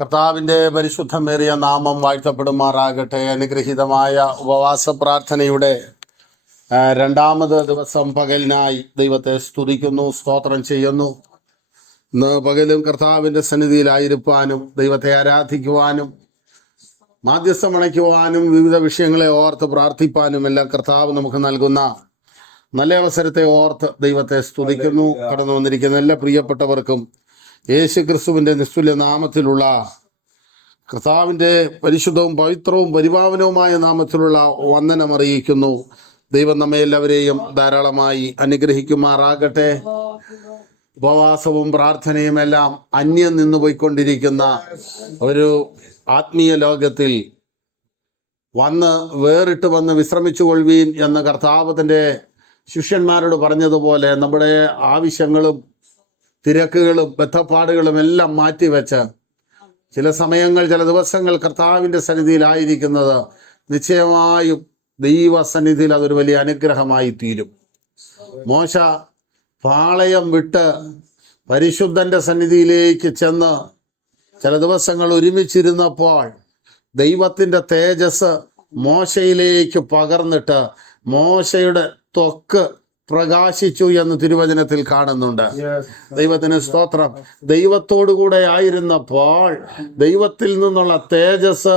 കർത്താവിൻ്റെ പരിശുദ്ധമേറിയ നാമം വാഴ്ത്തപ്പെടുമാറാകട്ടെ. അനുഗ്രഹീതമായ ഉപവാസ പ്രാർത്ഥനയുടെ രണ്ടാമത് ദിവസം പകലിനായി ദൈവത്തെ സ്തുതിക്കുന്നു, സ്തോത്രം ചെയ്യുന്നു. ഇന്ന് പകലും കർത്താവിൻ്റെ സന്നിധിയിലായിരിക്കാനും ദൈവത്തെ ആരാധിക്കുവാനും മാധ്യസ്ഥമണയ്ക്കുവാനും വിവിധ വിഷയങ്ങളെ ഓർത്ത് പ്രാർത്ഥിപ്പാനും എല്ലാം കർത്താവ് നമുക്ക് നൽകുന്ന നല്ല അവസരത്തെ ഓർത്ത് ദൈവത്തെ സ്തുതിക്കുന്നു. കടന്നു വന്നിരിക്കുന്ന എല്ലാ പ്രിയപ്പെട്ടവർക്കും യേശു ക്രിസ്തുവിൻ്റെ നിസ്തുല്യ നാമത്തിലുള്ള കർത്താവിൻ്റെ പരിശുദ്ധവും പവിത്രവും പരിപാവനവുമായ നാമത്തിലുള്ള വന്ദനം അറിയിക്കുന്നു. ദൈവം നമ്മെ എല്ലാവരെയും ധാരാളമായി അനുഗ്രഹിക്കുമാറാകട്ടെ. ഉപവാസവും പ്രാർത്ഥനയും എല്ലാം അന്യം നിന്നു പോയിക്കൊണ്ടിരിക്കുന്ന ഒരു ആത്മീയ ലോകത്തിൽ വേറിട്ട് വന്ന് വിശ്രമിച്ചു കൊള്ളുവീൻ എന്ന് കർത്താവ് തൻ്റെ ശിഷ്യന്മാരോട് പറഞ്ഞതുപോലെ നമ്മുടെ ആവശ്യങ്ങളും തിരക്കുകളും ബദ്ധപ്പാടുകളും എല്ലാം മാറ്റിവെച്ച് ചില സമയങ്ങൾ, ചില ദിവസങ്ങൾ കർത്താവിൻ്റെ സന്നിധിയിലായിരിക്കുന്നത് നിശ്ചയമായും ദൈവസന്നിധിയിൽ അതൊരു വലിയ അനുഗ്രഹമായി തീരും. മോശ പാളയം വിട്ട് പരിശുദ്ധൻ്റെ സന്നിധിയിലേക്ക് ചെന്ന് ചില ദിവസങ്ങൾ ഒരുമിച്ചിരുന്നപ്പോൾ ദൈവത്തിൻ്റെ തേജസ് മോശയിലേക്ക് പകർന്നിട്ട് മോശയുടെ ത്വക്ക് പ്രകാശിച്ചു എന്ന് തിരുവചനത്തിൽ കാണുന്നുണ്ട്. ദൈവത്തിന് സ്തോത്രം. ദൈവത്തോടുകൂടെ ആയിരുന്നപ്പോൾ ദൈവത്തിൽ നിന്നുള്ള തേജസ്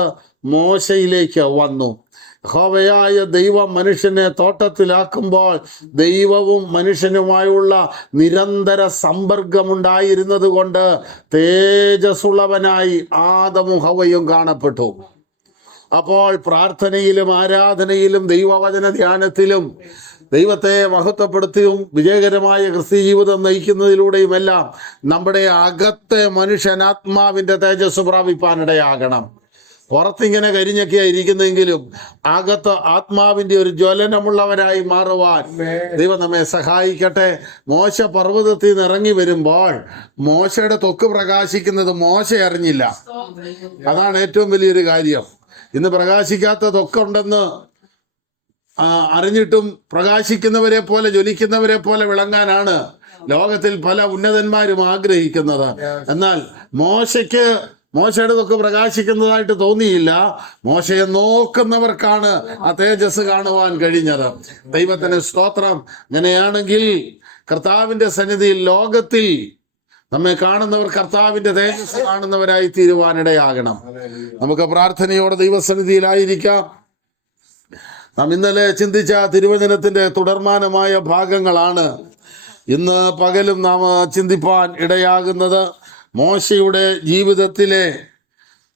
മോശയിലേക്ക് വന്നു. യഹോവയായ ദൈവം മനുഷ്യനെ തോട്ടത്തിലാക്കുമ്പോൾ ദൈവവും മനുഷ്യനുമായുള്ള നിരന്തര സമ്പർക്കമുണ്ടായിരുന്നത് കൊണ്ട് തേജസ്സുള്ളവനായി ആദമും ഹവ്വയും കാണപ്പെട്ടു. അപ്പോൾ പ്രാർത്ഥനയിലും ആരാധനയിലും ദൈവവചന ധ്യാനത്തിലും ദൈവത്തെ മഹത്വപ്പെടുത്തിയും വിജയകരമായ ക്രിസ്തീയ ജീവിതം നയിക്കുന്നതിലൂടെയുമെല്ലാം നമ്മുടെ അകത്തെ മനുഷ്യൻ ആത്മാവിൻ്റെ തേജസ് പ്രാപിപ്പാനിടയാകണം. പുറത്തിങ്ങനെ കരിഞ്ഞൊക്കെ ഇരിക്കുന്നെങ്കിലും അകത്ത് ആത്മാവിൻ്റെ ഒരു ജ്വലനമുള്ളവരായി മാറുവാൻ ദൈവം നമ്മെ സഹായിക്കട്ടെ. മോശ പർവ്വതത്തിൽ നിന്ന് ഇറങ്ങി വരുമ്പോൾ മോശയുടെ ത്വക്ക് പ്രകാശിക്കുന്നത് മോശ അറിഞ്ഞില്ല. അതാണ് ഏറ്റവും വലിയൊരു കാര്യം. ഇന്ന് പ്രകാശിക്കാത്ത ത്വക്കുണ്ടെന്ന് അറിഞ്ഞിട്ടും പ്രകാശിക്കുന്നവരെ പോലെ, ജ്വലിക്കുന്നവരെ പോലെ വിളങ്ങാനാണ് ലോകത്തിൽ പല ഉന്നതന്മാരും ആഗ്രഹിക്കുന്നത്. എന്നാൽ മോശയുടെ ത്വക്ക് പ്രകാശിക്കുന്നതായിട്ട് തോന്നിയില്ല. മോശയെ നോക്കുന്നവർക്കാണ് ആ തേജസ് കാണുവാൻ കഴിഞ്ഞത്. ദൈവത്തിന് സ്തോത്രം. അങ്ങനെയാണെങ്കിൽ കർത്താവിൻ്റെ സന്നിധിയിൽ ലോകത്തിൽ നമ്മെ കാണുന്നവർ കർത്താവിൻ്റെ തേജസ് കാണുന്നവരായി തീരുവാനിടയാകണം. നമുക്ക് പ്രാർത്ഥനയോടെ ദൈവസന്നിധിയിലായിരിക്കാം. നാം ഇന്നലെ ചിന്തിച്ച തിരുവചനത്തിൻ്റെ തുടർമാനമായ ഭാഗങ്ങളാണ് ഇന്ന് പകലും നാം ചിന്തിപ്പാൻ ഇടയാകുന്നത്. മോശയുടെ ജീവിതത്തിലെ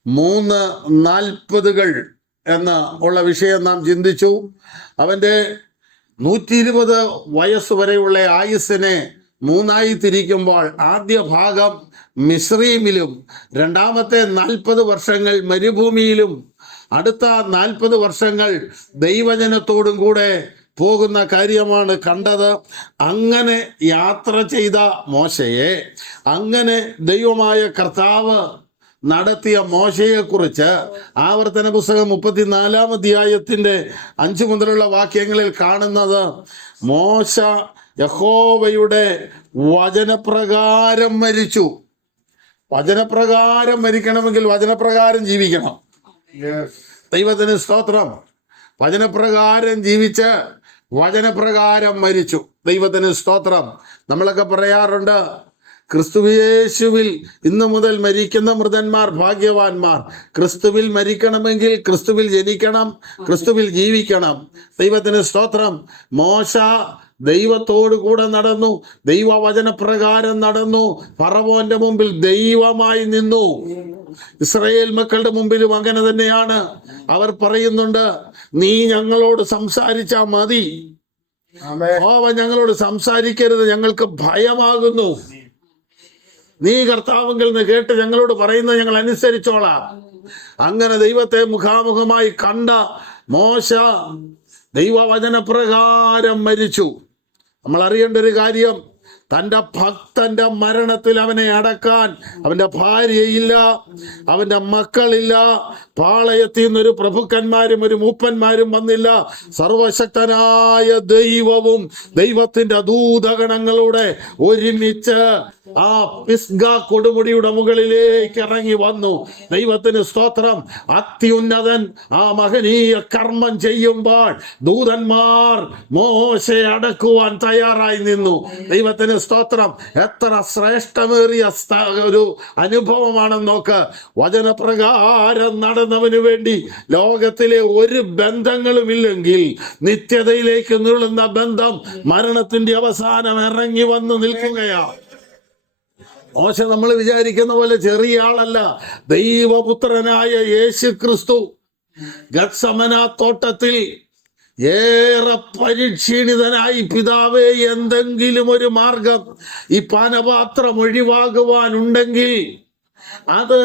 3 40 എന്ന ഉള്ള വിഷയം നാം ചിന്തിച്ചു. അവൻ്റെ 120 വയസ്സുവരെയുള്ള ആയുസ്സിനെ 3 തിരിക്കുമ്പോൾ ആദ്യ ഭാഗം മിസ്രയീമിലും, രണ്ടാമത്തെ 40 വർഷങ്ങൾ മരുഭൂമിയിലും, അടുത്ത 40 വർഷങ്ങൾ ദൈവജനത്തോടും കൂടെ പോകുന്ന കാര്യമാണ് കണ്ടത്. അങ്ങനെ യാത്ര ചെയ്ത മോശയെ, അങ്ങനെ ദൈവമായ കർത്താവ് നടത്തിയ മോശയെക്കുറിച്ച് ആവർത്തന പുസ്തകം 34-ാം അധ്യായത്തിൻ്റെ 5 മുതലുള്ള വാക്യങ്ങളിൽ കാണുന്നത്, മോശ യഹോവയുടെ വചനപ്രകാരം മരിച്ചു. വചനപ്രകാരം മരിക്കണമെങ്കിൽ വചനപ്രകാരം ജീവിക്കണം. ദൈവത്തിന് സ്തോത്രം. വചനപ്രകാരം ജീവിച്ച് വചനപ്രകാരം മരിച്ചു. ദൈവത്തിന് സ്തോത്രം. നമ്മളൊക്കെ പറയാറുണ്ട്, ക്രിസ്തുയേശുവിൽ ഇന്നു മുതൽ മരിക്കുന്ന മൃതന്മാർ ഭാഗ്യവാന്മാർ. ക്രിസ്തുവിൽ മരിക്കണമെങ്കിൽ ക്രിസ്തുവിൽ ജനിക്കണം, ക്രിസ്തുവിൽ ജീവിക്കണം. ദൈവത്തിന് സ്തോത്രം. മോശ ദൈവത്തോടു കൂടെ നടന്നു, ദൈവവചനപ്രകാരം നടന്നു, ഫറവോന്റെ മുമ്പിൽ ദൈവമായി നിന്നു. ഇസ്രായേൽ മക്കളുടെ മുമ്പിലും അങ്ങനെ തന്നെയാണ്. അവർ പറയുന്നുണ്ട്, നീ ഞങ്ങളോട് സംസാരിച്ചാൽ മതി, ഞങ്ങളോട് സംസാരിക്കരുത്, ഞങ്ങൾക്ക് ഭയമാകുന്നു. നീ കർത്താവിൽ നിന്ന് കേട്ട് ഞങ്ങളോട് പറയുന്നത് ഞങ്ങൾ അനുസരിച്ചോളാം. അങ്ങനെ ദൈവത്തെ മുഖാമുഖമായി കണ്ട മോശ ദൈവവചനപ്രകാരം മരിച്ചു. നമ്മൾ അറിയേണ്ട ഒരു കാര്യം, തൻ്റെ ഭക്തന്റെ മരണത്തിൽ അവനെ അടക്കാൻ അവൻ്റെ ഭാര്യയില്ല, അവൻ്റെ മക്കളില്ല, പാളയത്തിൽ നിന്നൊരു പ്രഭുക്കന്മാരും ഒരു മൂപ്പന്മാരും വന്നില്ല. സർവശക്തനായ ദൈവവും ദൈവത്തിൻ്റെ ദൂതഗണങ്ങളുടെ ഒരുമിച്ച് ആ പിസ്ഗ കൊടുമുടിയുടെ മുകളിലേക്ക് ഇറങ്ങി വന്നു. ദൈവത്തിന് സ്തോത്രം. അത്യുന്നതൻ ആ മഹനീയ കർമ്മം ചെയ്യുമ്പോൾ ദൂതന്മാർ മോശയെ അടക്കുവാൻ തയ്യാറായി നിന്നു. ദൈവത്തിന് സ്തോത്രം. എത്ര ശ്രേഷ്ഠമേറിയ ഒരു അനുഭവമാണെന്ന് നോക്ക്. വചനപ്രകാരം നടന്നവന് വേണ്ടി ലോകത്തിലെ ഒരു ബന്ധങ്ങളുമില്ലെങ്കിൽ നിത്യതയിലേക്ക് നീളുന്ന ബന്ധം മരണത്തിന്റെ അവസാനം ഇറങ്ങി വന്ന് നിൽക്കുകയാണ്. മോശ നമ്മൾ വിചാരിക്കുന്ന പോലെ ചെറിയ ആളല്ല. ദൈവപുത്രനായ യേശു ക്രിസ്തു ഗത്സമന തോട്ടത്തിൽ ഏറെ പരിക്ഷീണിതനായി, പിതാവേ എന്തെങ്കിലും ഒരു മാർഗം ഈ പാനപാത്രം ഒഴിവാകുവാനുണ്ടെങ്കിൽ അത്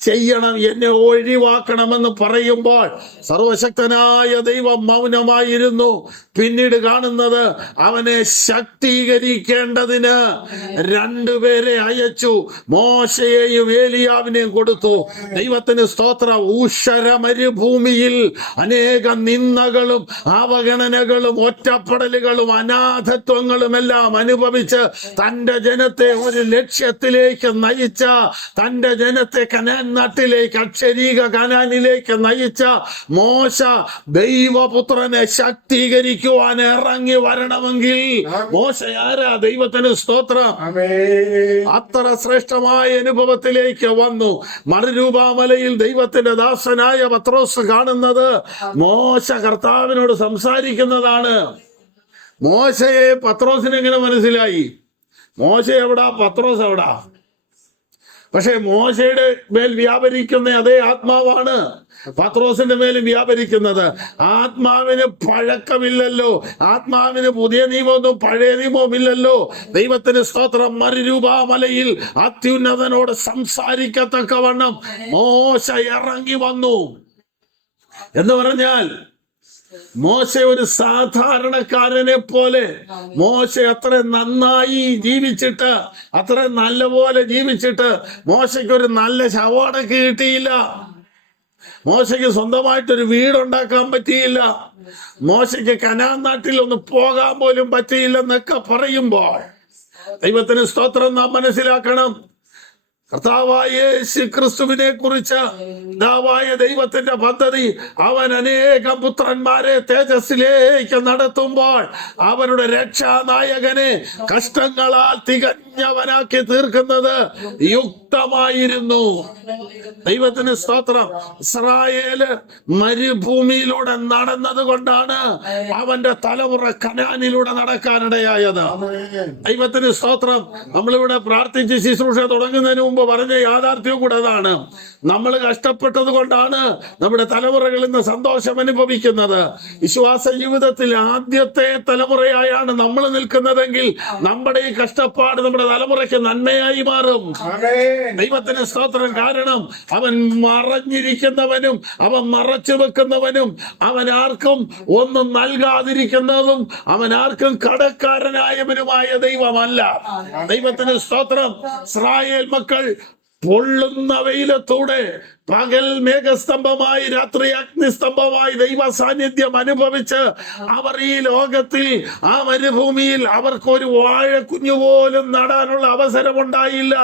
ചെയ്യണം, എന്നെ ഒഴിവാക്കണമെന്ന് പറയുമ്പോൾ സർവശക്തനായ ദൈവം മൗനമായിരുന്നു. പിന്നീട് കാണുന്നത് അവനെ ശക്തീകരിക്കേണ്ടതിന് രണ്ടുപേരെ അയച്ചു. മോശയെയും ഏലിയാവിനെയും കൊടുത്തു. ദൈവത്തിന് സ്തോത്രം. ഊഷര മരുഭൂമിയിൽ അനേക നിന്ദകളും അവഗണനകളും ഒറ്റപ്പെടലുകളും അനാഥത്വങ്ങളും എല്ലാം അനുഭവിച്ച് തൻ്റെ ജനത്തെ ഒരു ലക്ഷ്യത്തിലേക്ക് നയിച്ച, തൻ്റെ ജനത്തെ കനാൻ നാട്ടിലേക്ക്, അക്ഷരീക കനാനിലേക്ക് നയിച്ച മോശ ദൈവപുത്രനെ ശക്തീകരിക്കുവാൻ ഇറങ്ങി വരണമെങ്കിൽ മോശ ആരാ? ദൈവത്തിന് സ്തോത്രം. അത്ര ശ്രേഷ്ഠമായ അനുഭവത്തിലേക്ക് വന്നു. മറുരൂപാമലയിൽ ദൈവത്തിന്റെ ദാസനായ പത്രോസ് കാണുന്നത് മോശ കർത്താവിനോട് സംസാരിക്കുന്നതാണ്. മോശയെ പത്രോസിന് എങ്ങനെ മനസ്സിലായി? മോശ എവിടാ, പത്രോസ് എവിടാ? പക്ഷെ മോശയുടെ മേൽ വ്യാപരിക്കുന്ന അതേ ആത്മാവാണ് പത്രോസിന്റെ മേലും വ്യാപരിക്കുന്നത്. ആത്മാവിന് പഴക്കമില്ലല്ലോ, ആത്മാവിന് പുതിയ നിയമമൊന്നും പഴയ നിയമവും ഇല്ലല്ലോ. ദൈവത്തിന് സ്തോത്രം. മറുരൂപാമലയിൽ അത്യുന്നതനോട് സംസാരിക്കത്തക്കവണ്ണം മോശ ഇറങ്ങി വന്നു എന്ന് പറഞ്ഞാൽ മോശ ഒരു സാധാരണക്കാരനെ പോലെ, മോശ അത്ര നന്നായി ജീവിച്ചിട്ട്, അത്ര നല്ലപോലെ ജീവിച്ചിട്ട് മോശയ്ക്ക് ഒരു നല്ല ശവടക്ക് കിട്ടിയില്ല. മോശയ്ക്ക് സ്വന്തമായിട്ടൊരു വീടുണ്ടാക്കാൻ പറ്റിയില്ല. മോശയ്ക്ക് കനാൻ നാട്ടിൽ ഒന്ന് പോകാൻ പോലും പറ്റിയില്ലെന്നൊക്കെ പറയുമ്പോൾ ദൈവത്തിന് സ്തോത്രം നാം മനസ്സിലാക്കണം. കർത്താവായ യേശു ക്രിസ്തുവിനെ കുറിച്ച് പിതാവായ ദൈവത്തിന്റെ പദ്ധതി, അവൻ അനേകം പുത്രന്മാരെ തേജസ്സിലേക്ക് നടത്തുമ്പോൾ അവരുടെ രക്ഷാനായകനെ കഷ്ടങ്ങളാൽ തികഞ്ഞവനാക്കി തീർക്കുന്നത് യുക്തമായിരുന്നു. ദൈവത്തിന് സ്തോത്രം. ഇസ്രായേല് മരുഭൂമിയിലൂടെ നടന്നത് കൊണ്ടാണ് അവന്റെ തലമുറ കനാനിലൂടെ നടക്കാനിടയായത്. ദൈവത്തിന് സ്തോത്രം. നമ്മളിവിടെ പ്രാർത്ഥിച്ച് ശുശ്രൂഷ തുടങ്ങുന്നതിന് മുമ്പ് പറഞ്ഞ യാഥാർത്ഥ്യവും കൂടെ അതാണ്. നമ്മൾ കഷ്ടപ്പെട്ടത് കൊണ്ടാണ് നമ്മുടെ തലമുറകൾ ഇന്ന് സന്തോഷം അനുഭവിക്കുന്നത്. വിശ്വാസ ജീവിതത്തിൽ ആദ്യത്തെ തലമുറയായാണ് നമ്മൾ നിൽക്കുന്നതെങ്കിൽ നമ്മുടെ ഈ കഷ്ടപ്പാട് നമ്മുടെ തലമുറയ്ക്ക് നന്മയായി മാറും. ദൈവത്തിന് സ്തോത്രം. കാരണം അവൻ മറഞ്ഞിരിക്കുന്നവനും അവൻ മറച്ചു വെക്കുന്നവനും അവൻ ആർക്കും ഒന്നും നൽകാതിരിക്കുന്നതും അവൻ ആർക്കും കടക്കാരനായവനുമായ ദൈവമല്ല. ദൈവത്തിന് സ്തോത്രം. ഇസ്രായേൽ മക്കൾ പൊള്ളുന്ന വെയിലത്തൂടെ പകൽ മേഘസ്തംഭമായി രാത്രി അഗ്നിസ്തംഭമായി ദൈവ സാന്നിധ്യം അനുഭവിച്ച് അവർ ഈ ലോകത്തിൽ ആ മരുഭൂമിയിൽ അവർക്കൊരു വാഴക്കുഞ്ഞു പോലും നടാനുള്ള അവസരമുണ്ടായില്ല.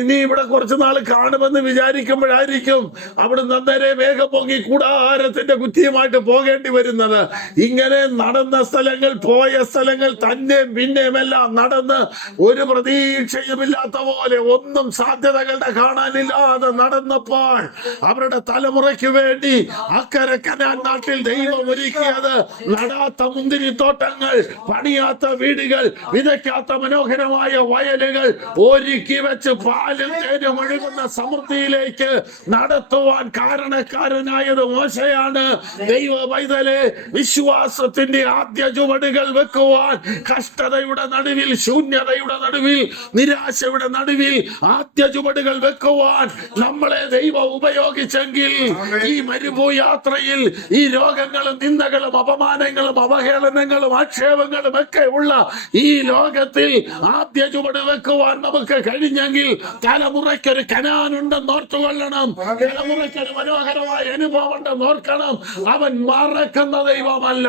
ഇനി ഇവിടെ കുറച്ചു നാൾ കാണുമെന്ന് വിചാരിക്കുമ്പോഴായിരിക്കും അവിടുന്ന് അന്നേരെ മേഘം പൊങ്ങി കൂടാരത്തിന്റെ കുറ്റിയുമായിട്ട് പോകേണ്ടി വരുന്നത്. ഇങ്ങനെ നടന്ന സ്ഥലങ്ങൾ, പോയ സ്ഥലങ്ങൾ തന്നെ പിന്നെയുമെല്ലാം നടന്ന് ഒരു പ്രതീക്ഷയുമില്ലാത്ത പോലെ, ഒന്നും സാധ്യതകളുടെ കാണാനില്ലാതെ നടന്നപ്പോൾ അവരുടെ തലമുറയ്ക്ക് വേണ്ടി അക്കരെ കനാൻ നാട്ടിൽ ദൈവം ഒരുക്കിയത് നടാത്ത മുന്തിരിത്തോട്ടങ്ങൾ, പണിയാത്ത വീടുകൾ, വിതയ്ക്കാത്ത മനോഹരമായ വയലുകൾ ഒരുക്കി വെച്ച് പാലും തേനും ഒഴുകുന്ന സമൃദ്ധിയിലേക്ക് നടത്തുവാൻ കാരണക്കാരനായത് മോശയാണ്. ദൈവ പൈതലെ, വിശ്വാസത്തിന്റെ ആദ്യ ചുവടുകൾ വെക്കുവാൻ കഷ്ടതയുടെ നടുവിൽ, ശൂന്യതയുടെ നടുവിൽ, നിരാശയുടെ നടുവിൽ ആദ്യ ചുവടുകൾ വെക്കുവാൻ നമ്മളെ ദൈവം ഉപയോഗിച്ചെങ്കിൽ ഈ മരുഭൂയാത്രയിൽ ഈ രോഗങ്ങളും നിന്ദകളും അപമാനങ്ങളും അവഹേളനങ്ങളും ആക്ഷേപങ്ങളും ഒക്കെ ഉള്ള ഈ ലോകത്തിൽ ആദ്യ ചുവട് വെക്കുവാൻ നമുക്ക് കഴിഞ്ഞെങ്കിൽ തലമുറയ്ക്കൊരു കനാനുണ്ടെന്ന് ഓർത്തുകൊള്ളണം. തലമുറയ്ക്കൊരു മനോഹരമായ അനുഭവം ഉണ്ടെന്ന് ഓർക്കണം. അവൻ മറക്കുന്ന ദൈവമല്ല.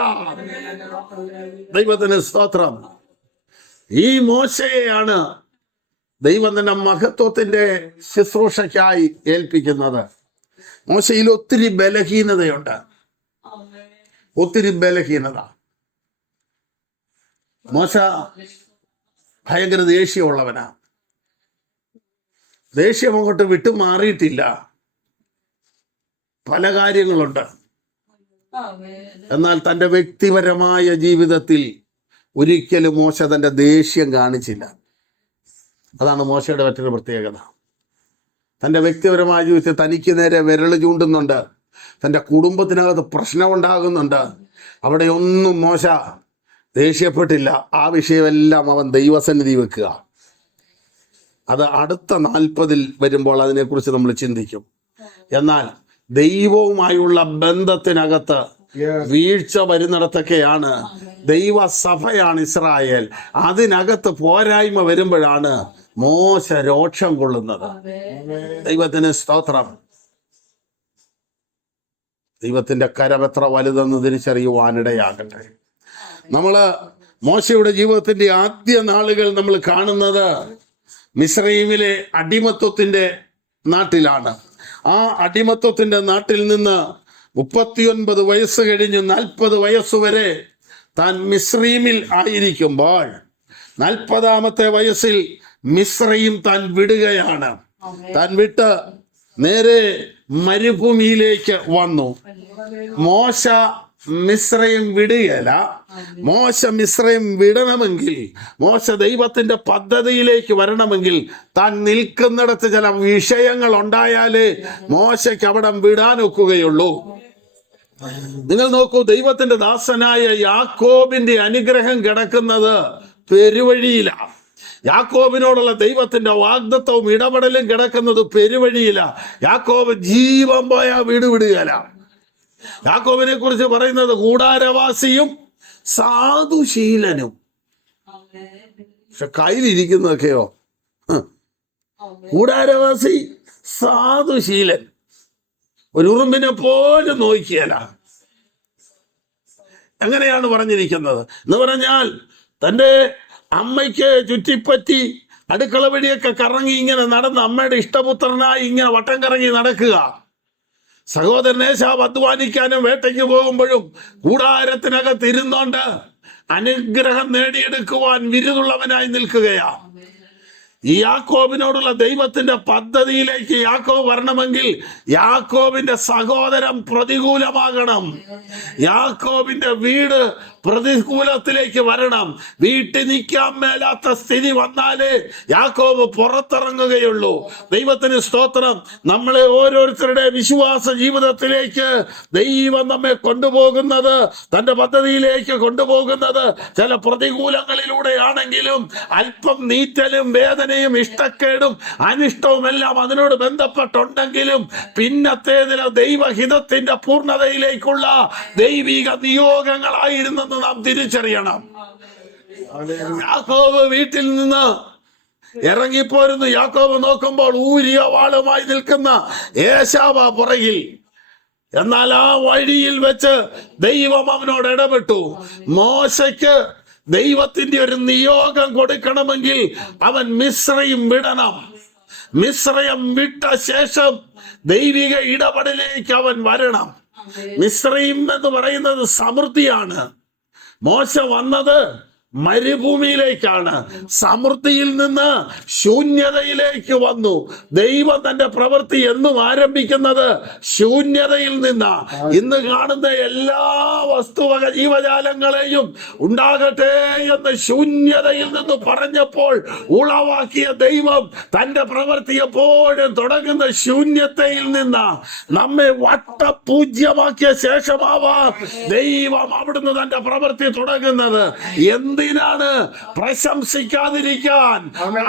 ദൈവത്തിന് സ്തോത്രം. ഈ മോശയെയാണ് ദൈവം തന്നെ മഹത്വത്തിന്റെ ശുശ്രൂഷയ്ക്കായി ഏൽപ്പിക്കുന്നത്. മോശയിൽ ഒത്തിരി ബലഹീനതയുണ്ട്, ഒത്തിരി ബലഹീനത. മോശ ഭയങ്കര ദേഷ്യമുള്ളവനാ. ദേഷ്യം അങ്ങോട്ട് വിട്ടുമാറിയിട്ടില്ല. പല കാര്യങ്ങളുണ്ട്. എന്നാൽ തൻ്റെ വ്യക്തിപരമായ ജീവിതത്തിൽ ഒരിക്കലും മോശ തൻ്റെ ദേഷ്യം കാണിച്ചില്ല. അതാണ് മോശയുടെ മറ്റൊരു പ്രത്യേകത. തൻ്റെ വ്യക്തിപരമായ ജീവിതത്തിൽ തനിക്ക് നേരെ വിരൽ ചൂണ്ടുന്നുണ്ട്, തൻ്റെ കുടുംബത്തിനകത്ത് പ്രശ്നമുണ്ടാകുന്നുണ്ട്. അവിടെ ഒന്നും മോശ ദേഷ്യപ്പെട്ടില്ല. ആ വിഷയമെല്ലാം അവൻ ദൈവസന്നിധി വെക്കുക. അത് അടുത്ത 40 വരുമ്പോൾ അതിനെക്കുറിച്ച് നമ്മൾ ചിന്തിക്കും. എന്നാൽ ദൈവവുമായുള്ള ബന്ധത്തിനകത്ത് വീഴ്ച വരുന്നിടത്തൊക്കെയാണ്, ദൈവസഭയാണ് ഇസ്രായേൽ, അതിനകത്ത് പോരായ്മ വരുമ്പോഴാണ് മോശ രോക്ഷം കൊള്ളുന്നത്. ദൈവത്തിന് സ്തോത്രം. ദൈവത്തിന്റെ കരമെത്ര വലുതെന്ന് തിരിച്ചറിയുവാനിടയാകട്ടെ. നമ്മള് മോശയുടെ ജീവിതത്തിന്റെ ആദ്യ നാളുകൾ നമ്മൾ കാണുന്നത് മിസ്രയീമിലെ അടിമത്വത്തിന്റെ നാട്ടിലാണ്. ആ അടിമത്വത്തിന്റെ നാട്ടിൽ നിന്ന് 39 വയസ്സ് കഴിഞ്ഞ് 40 വയസ്സുവരെ താൻ മിസ്രയീമിൽ ആയിരിക്കുമ്പോൾ 40ാമത്തെ വയസ്സിൽ മിസ്രയീം താൻ വിടുകയാണ്. താൻ വിട്ട് നേരെ മരുഭൂമിയിലേക്ക് വന്നു. മോശ മിസ്രയീം വിടുകയല്ല. മോശ മിസ്രയീം വിടണമെങ്കിൽ, മോശ ദൈവത്തിന്റെ പദ്ധതിയിലേക്ക് വരണമെങ്കിൽ, താൻ നിൽക്കുന്നിടത്ത് ചില വിഷയങ്ങൾ ഉണ്ടായാലേ മോശയ്ക്ക് അവിടെ വിടാനൊക്കുകയുള്ളൂ. നിങ്ങൾ നോക്കൂ, ദൈവത്തിന്റെ ദാസനായ യാക്കോബിന്റെ അനുഗ്രഹം കിടക്കുന്നത് പെരുവഴിയിലാണ്. യാക്കോബിനോടുള്ള ദൈവത്തിന്റെ വാഗ്ദത്തവും ഇടപെടലും കിടക്കുന്നത് പെരുവഴിയിലാണ്. യാക്കോബ് ജീവൻ പോയാ വീട് വിടുകയില്ല. യാക്കോബിനെ കുറിച്ച് പറയുന്നത് കൂടാരവാസിയും സാധുശീലനും. പക്ഷെ കയ്യിലിരിക്കുന്നതൊക്കെയോ കൂടാരവാസി, സാധുശീലൻ, ഒരു ഉറുമ്പിനെ പോലും നോക്കിയല്ല. എങ്ങനെയാണ് പറഞ്ഞിരിക്കുന്നത് എന്ന് പറഞ്ഞാൽ, തൻ്റെ അമ്മയ്ക്ക് ചുറ്റിപ്പറ്റി അടുക്കള വഴിയൊക്കെ കറങ്ങി ഇങ്ങനെ നടന്ന് അമ്മയുടെ ഇഷ്ടപുത്രനായി ഇങ്ങനെ വട്ടം കറങ്ങി നടക്കുക. സഹോദരൻ ഏശാവ് അധ്വാനിക്കാനും വേട്ടയ്ക്ക് പോകുമ്പോഴും കൂടാരത്തിനകത്ത് ഇരുന്നോണ്ട് അനുഗ്രഹം നേടിയെടുക്കുവാൻ വിരുതുള്ളവനായി നിൽക്കുകയാ. ഈ യാക്കോബിനോടുള്ള ദൈവത്തിന്റെ പദ്ധതിയിലേക്ക് യാക്കോബ് വരണമെങ്കിൽ യാക്കോബിന്റെ സഹോദരൻ പ്രതികൂലമാകണം. യാക്കോബിന്റെ വീട് പ്രതികൂലത്തിലേക്ക് വരണം. വീട്ടിൽ നിൽക്കാൻ മേലാത്ത സ്ഥിതി വന്നാലേ യാക്കോബ് പുറത്തിറങ്ങുകയുള്ളൂ. ദൈവത്തിന് സ്തോത്രം. നമ്മളെ ഓരോരുത്തരുടെ വിശ്വാസ ജീവിതത്തിലേക്ക് ദൈവം നമ്മെ കൊണ്ടുപോകുന്നത്, തന്റെ പദ്ധതിയിലേക്ക് കൊണ്ടുപോകുന്നത് ചില പ്രതികൂലങ്ങളിലൂടെയാണെങ്കിലും അല്പം നീറ്റലും വേദനയും ഇഷ്ടക്കേടും അനിഷ്ടവും എല്ലാം അതിനോട് ബന്ധപ്പെട്ടുണ്ടെങ്കിലും പിന്നത്തേതിലെ ദൈവഹിതത്തിന്റെ പൂർണ്ണതയിലേക്കുള്ള ദൈവിക നിയോഗങ്ങളായിരുന്നെന്ന് നാം തിരിച്ചറിയണം. യാക്കോബ് വീട്ടിൽ നിന്ന് ഇറങ്ങിപ്പോരുന്നു. യാക്കോബ് നോക്കുമ്പോൾ ഊരിയ വാളുമായി നിൽക്കുന്ന ഏശാവ് പുറകിൽ. എന്നാൽ ആ വഴിയിൽ വെച്ച് ദൈവം അവനോട് ഇടപെട്ടു. മോശയ്ക്ക് ദൈവത്തിന്റെ ഒരു നിയോഗം കൊടുക്കണമെങ്കിൽ അവൻ മിസ്രയീം വിടണം. മിസ്രയീം വിട്ട ശേഷം ദൈവിക ഇടപെടലിലേക്ക് അവൻ വരണം. മിസ്രയീം എന്ന് പറയുന്നത് സമൃദ്ധിയാണ്. മോശ വന്നത് മരുഭൂമിയിലേക്കാണ്. സമൃദ്ധിയിൽ നിന്ന് ശൂന്യതയിലേക്ക് വന്നു. ദൈവം തന്റെ പ്രവൃത്തി എന്നും ആരംഭിക്കുന്നത് ശൂന്യതയിൽ നിന്നാ. ഇന്ന് കാണുന്ന എല്ലാ വസ്തുവക ജീവജാലങ്ങളെയും ഉണ്ടാകട്ടെ എന്ന് ശൂന്യതയിൽ നിന്ന് പറഞ്ഞപ്പോൾ ഉളവാക്കിയ ദൈവം തന്റെ പ്രവൃത്തി എപ്പോഴും തുടങ്ങുന്ന ശൂന്യതയിൽ നിന്നാ. നമ്മെ വട്ടപൂജ്യമാക്കിയ ശേഷമാവാം ദൈവം അവിടുന്ന് തന്റെ പ്രവൃത്തി തുടങ്ങുന്നത്. എന്തിനാണ്? പ്രശംസിക്കാതിരിക്കാൻ,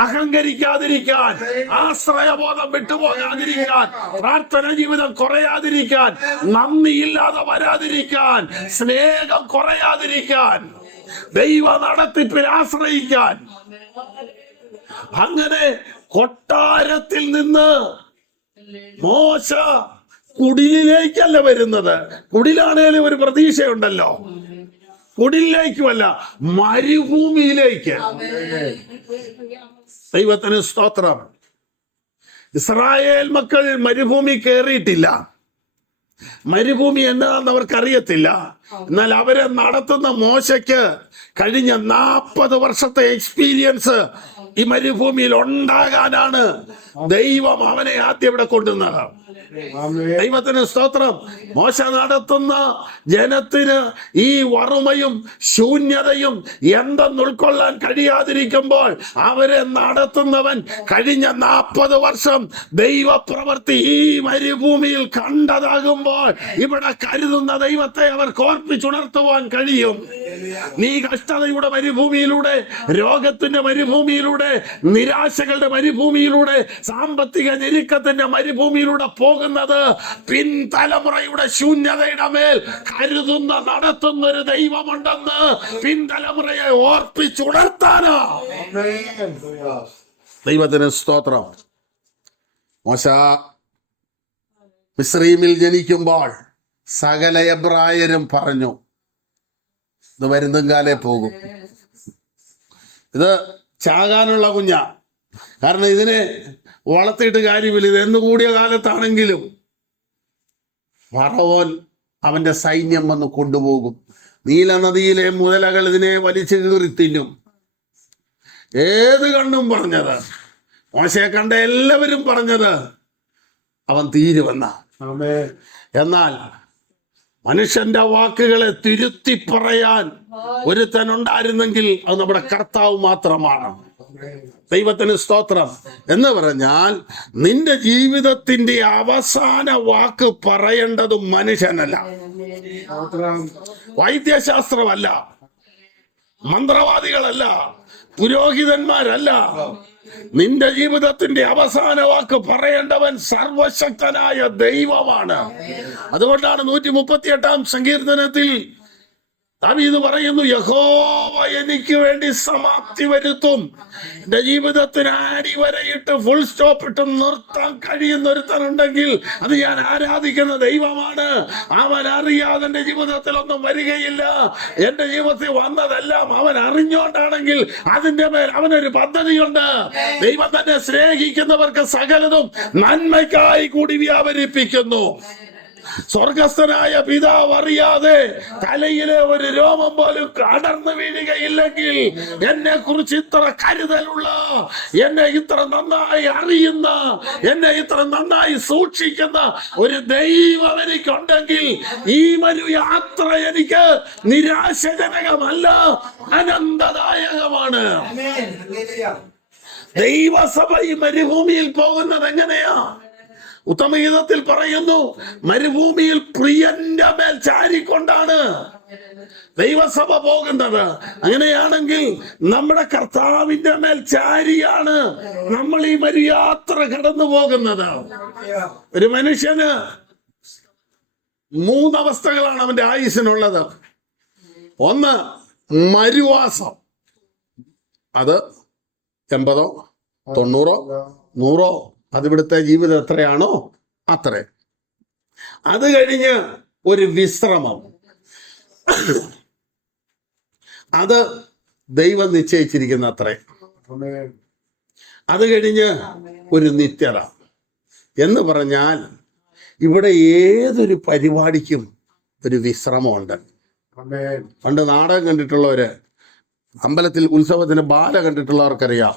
അഹങ്കരിക്കാതിരിക്കാൻ, ആശ്രയബോധം വിട്ടുപോകാതിരിക്കാൻ, പ്രാർത്ഥന ജീവിതം കുറയാതിരിക്കാൻ, നന്ദിയില്ലാതെ വരാതിരിക്കാൻ, സ്നേഹം കുറയാതിരിക്കാൻ, ദൈവ നടത്തിപ്പിൽ ആശ്രയിക്കാൻ. അങ്ങനെ കൊട്ടാരത്തിൽ നിന്ന് മോശ കുടിലിലേക്കല്ല വരുന്നത്. കുടിലാണേലും ഒരു പ്രതീക്ഷയുണ്ടല്ലോ. കുടിലേക്കുമല്ല, മരുഭൂമിയിലേക്ക്. ദൈവത്തിന് സ്തോത്രം. ഇസ്രായേൽ മക്കൾ മരുഭൂമി കയറിയിട്ടില്ല. മരുഭൂമി എന്താണെന്ന് അവർക്കറിയത്തില്ല. എന്നാൽ അവരെ നടത്തുന്ന മോശയ്ക്ക് കഴിഞ്ഞ 40 വർഷത്തെ എക്സ്പീരിയൻസ് ഈ മരുഭൂമിയിൽ ഉണ്ടാകാനാണ് ദൈവം അവനെ ആദ്യം ഇവിടെ കൊണ്ടുവന്നത്. ദൈവത്തിന് സ്തോത്രം. മോശ നടത്തുന്ന ജനത്തിന് ഈ വറുമയും ശൂന്യതയും എന്തെന്ന് ഉൾക്കൊള്ളാൻ കഴിയാതിരിക്കുമ്പോൾ അവരെ നടത്തുന്നവൻ കഴിഞ്ഞ 40 വർഷം ദൈവപ്രവൃത്തി ഈ മരുഭൂമിയിൽ കണ്ടതാകുമ്പോൾ ഇവിടെ കരുതുന്ന ദൈവത്തെ അവർക്ക് ഓർപ്പിച്ചുണർത്തുവാൻ കഴിയും. നീ കഷ്ടതയുടെ മരുഭൂമിയിലൂടെ, രോഗത്തിന്റെ മരുഭൂമിയിലൂടെ, നിരാശകളുടെ മരുഭൂമിയിലൂടെ, സാമ്പത്തിക ഞെരുക്കത്തിന്റെ മരുഭൂമിയിലൂടെ പോകുന്നത് പിൻതലമുറയുടെ ശൂന്യതയുടെ മേൽ കരുതുന്ന, നടത്തുന്ന ഒരു ദൈവമുണ്ടെന്ന് പിൻതലമുറയെ ഓർപ്പിച്ചുണർത്താനാ. ദൈവത്തിന് സ്തോത്രം. മോശ മിസ്രയീമിൽ ജനിക്കുമ്പോൾ സകല എബ്രായരും പറഞ്ഞു, ഇത് വരുന്നും കാലേ പോകും, ഇത് ചാകാനുള്ള കുഞ്ഞാ. കാരണം ഇതിനെ വളർത്തിയിട്ട് കാര്യമില്ല. ഇത് എന്ന് കൂടിയ കാലത്താണെങ്കിലും ഫറവോൻ അവന്റെ സൈന്യം വന്ന് കൊണ്ടുപോകും. നീലനദിയിലെ മുതലകൾ ഇതിനെ വലിച്ചു കീറി തിന്നും. ഏത് കണ്ണും പറഞ്ഞത്, മോശയെ കണ്ട എല്ലാവരും പറഞ്ഞത് അവൻ തീരുവെന്ന. എന്നാൽ മനുഷ്യന്റെ വാക്കുകളെ തിരുത്തി പറയാൻ ഒരുത്തനുണ്ടായിരുന്നെങ്കിൽ അത് നമ്മുടെ കർത്താവ് മാത്രമാണ്. ദൈവത്തിന് സ്തോത്രം. എന്ന് പറഞ്ഞാൽ നിന്റെ ജീവിതത്തിന്റെ അവസാന വാക്ക് പറയേണ്ടത് മനുഷ്യനല്ല, വൈദ്യശാസ്ത്രമല്ല, മന്ത്രവാദികളല്ല, പുരോഹിതന്മാരല്ല. നിന്റെ ജീവിതത്തിന്റെ അവസാന വാക്ക് പറയേണ്ടവൻ സർവശക്തനായ ദൈവമാണ്. അതുകൊണ്ടാണ് 138-ാം സങ്കീർത്തനത്തിൽ ദാവീദ് പറയുന്നു, യഹോവ എനിക്ക് വേണ്ടി സമാപ്തി വരുത്തും. എന്റെ ജീവിതത്തിന് അടിവരയിട്ട് ഫുൾ സ്റ്റോപ്പ് ഇട്ട് നിർത്താൻ കഴിയുന്ന ഒരുത്തനുണ്ടെങ്കിൽ അത് ഞാൻ ആരാധിക്കുന്ന ദൈവമാണ്. അവൻ അറിയാതെ എന്റെ ജീവിതത്തിൽ ഒന്നും വരികയില്ല. എന്റെ ജീവിതത്തിൽ വന്നതെല്ലാം അവൻ അറിഞ്ഞോണ്ടാണെങ്കിൽ അതിന്റെ മേൽ അവനൊരു പദ്ധതിയുണ്ട്. ദൈവം തന്നെ സ്നേഹിക്കുന്നവർക്ക് സകലതും നന്മയ്ക്കായി കൂടി വ്യാപരിപ്പിക്കുന്നു. സ്വർഗസ്ഥനായ പിതാവ് അറിയാതെ തലയിലെ ഒരു രോമം പോലും അടർന്നു വീഴുകയില്ലെങ്കിൽ എന്നെ കുറിച്ച് ഇത്ര കരുതലുള്ള, എന്നെ ഇത്ര നന്നായി അറിയുന്ന, എന്നെ ഇത്ര നന്നായി സൂക്ഷിക്കുന്ന ഒരു ദൈവം എനിക്കുണ്ടെങ്കിൽ ഈ യാത്ര എനിക്ക് നിരാശജനകമല്ല, ആനന്ദദായകമാണ്. ദൈവസഭ ഈ മരുഭൂമിയിൽ പോകുന്നത് എങ്ങനെയാ? ഉത്തമഗീതത്തിൽ പറയുന്നു, മരുഭൂമിയിൽ പ്രിയന്റെ മേൽ ചാരിക്കൊണ്ടാണ് ദൈവസഭ പോകുന്നത്. അങ്ങനെയാണെങ്കിൽ നമ്മുടെ കർത്താവിന്റെ മേൽ ചാരിയാണ് നമ്മൾ ഈ മരുയാത്ര കടന്നു പോകുന്നത്. ഒരു മനുഷ്യന് 3 അവസ്ഥകളാണ് അവന്റെ ആയുസ്സിനുള്ളത്. ഒന്ന് മരുവാസം, അത് 80, 90, 100, അതിവിടുത്തെ ജീവിതം എത്രയാണോ അത്രേ. അത് കഴിഞ്ഞ് ഒരു വിശ്രമം, അത് ദൈവം നിശ്ചയിച്ചിരിക്കുന്ന അത്രേ. അത് കഴിഞ്ഞ് ഒരു നിത്യത. എന്ന് പറഞ്ഞാൽ ഇവിടെ ഏതൊരു പരിപാടിക്കും ഒരു വിശ്രമമുണ്ട്. പണ്ട് നാടകം കണ്ടിട്ടുള്ളവര്, അമ്പലത്തിൽ ഉത്സവത്തിന് ബാല കണ്ടിട്ടുള്ളവർക്കറിയാം,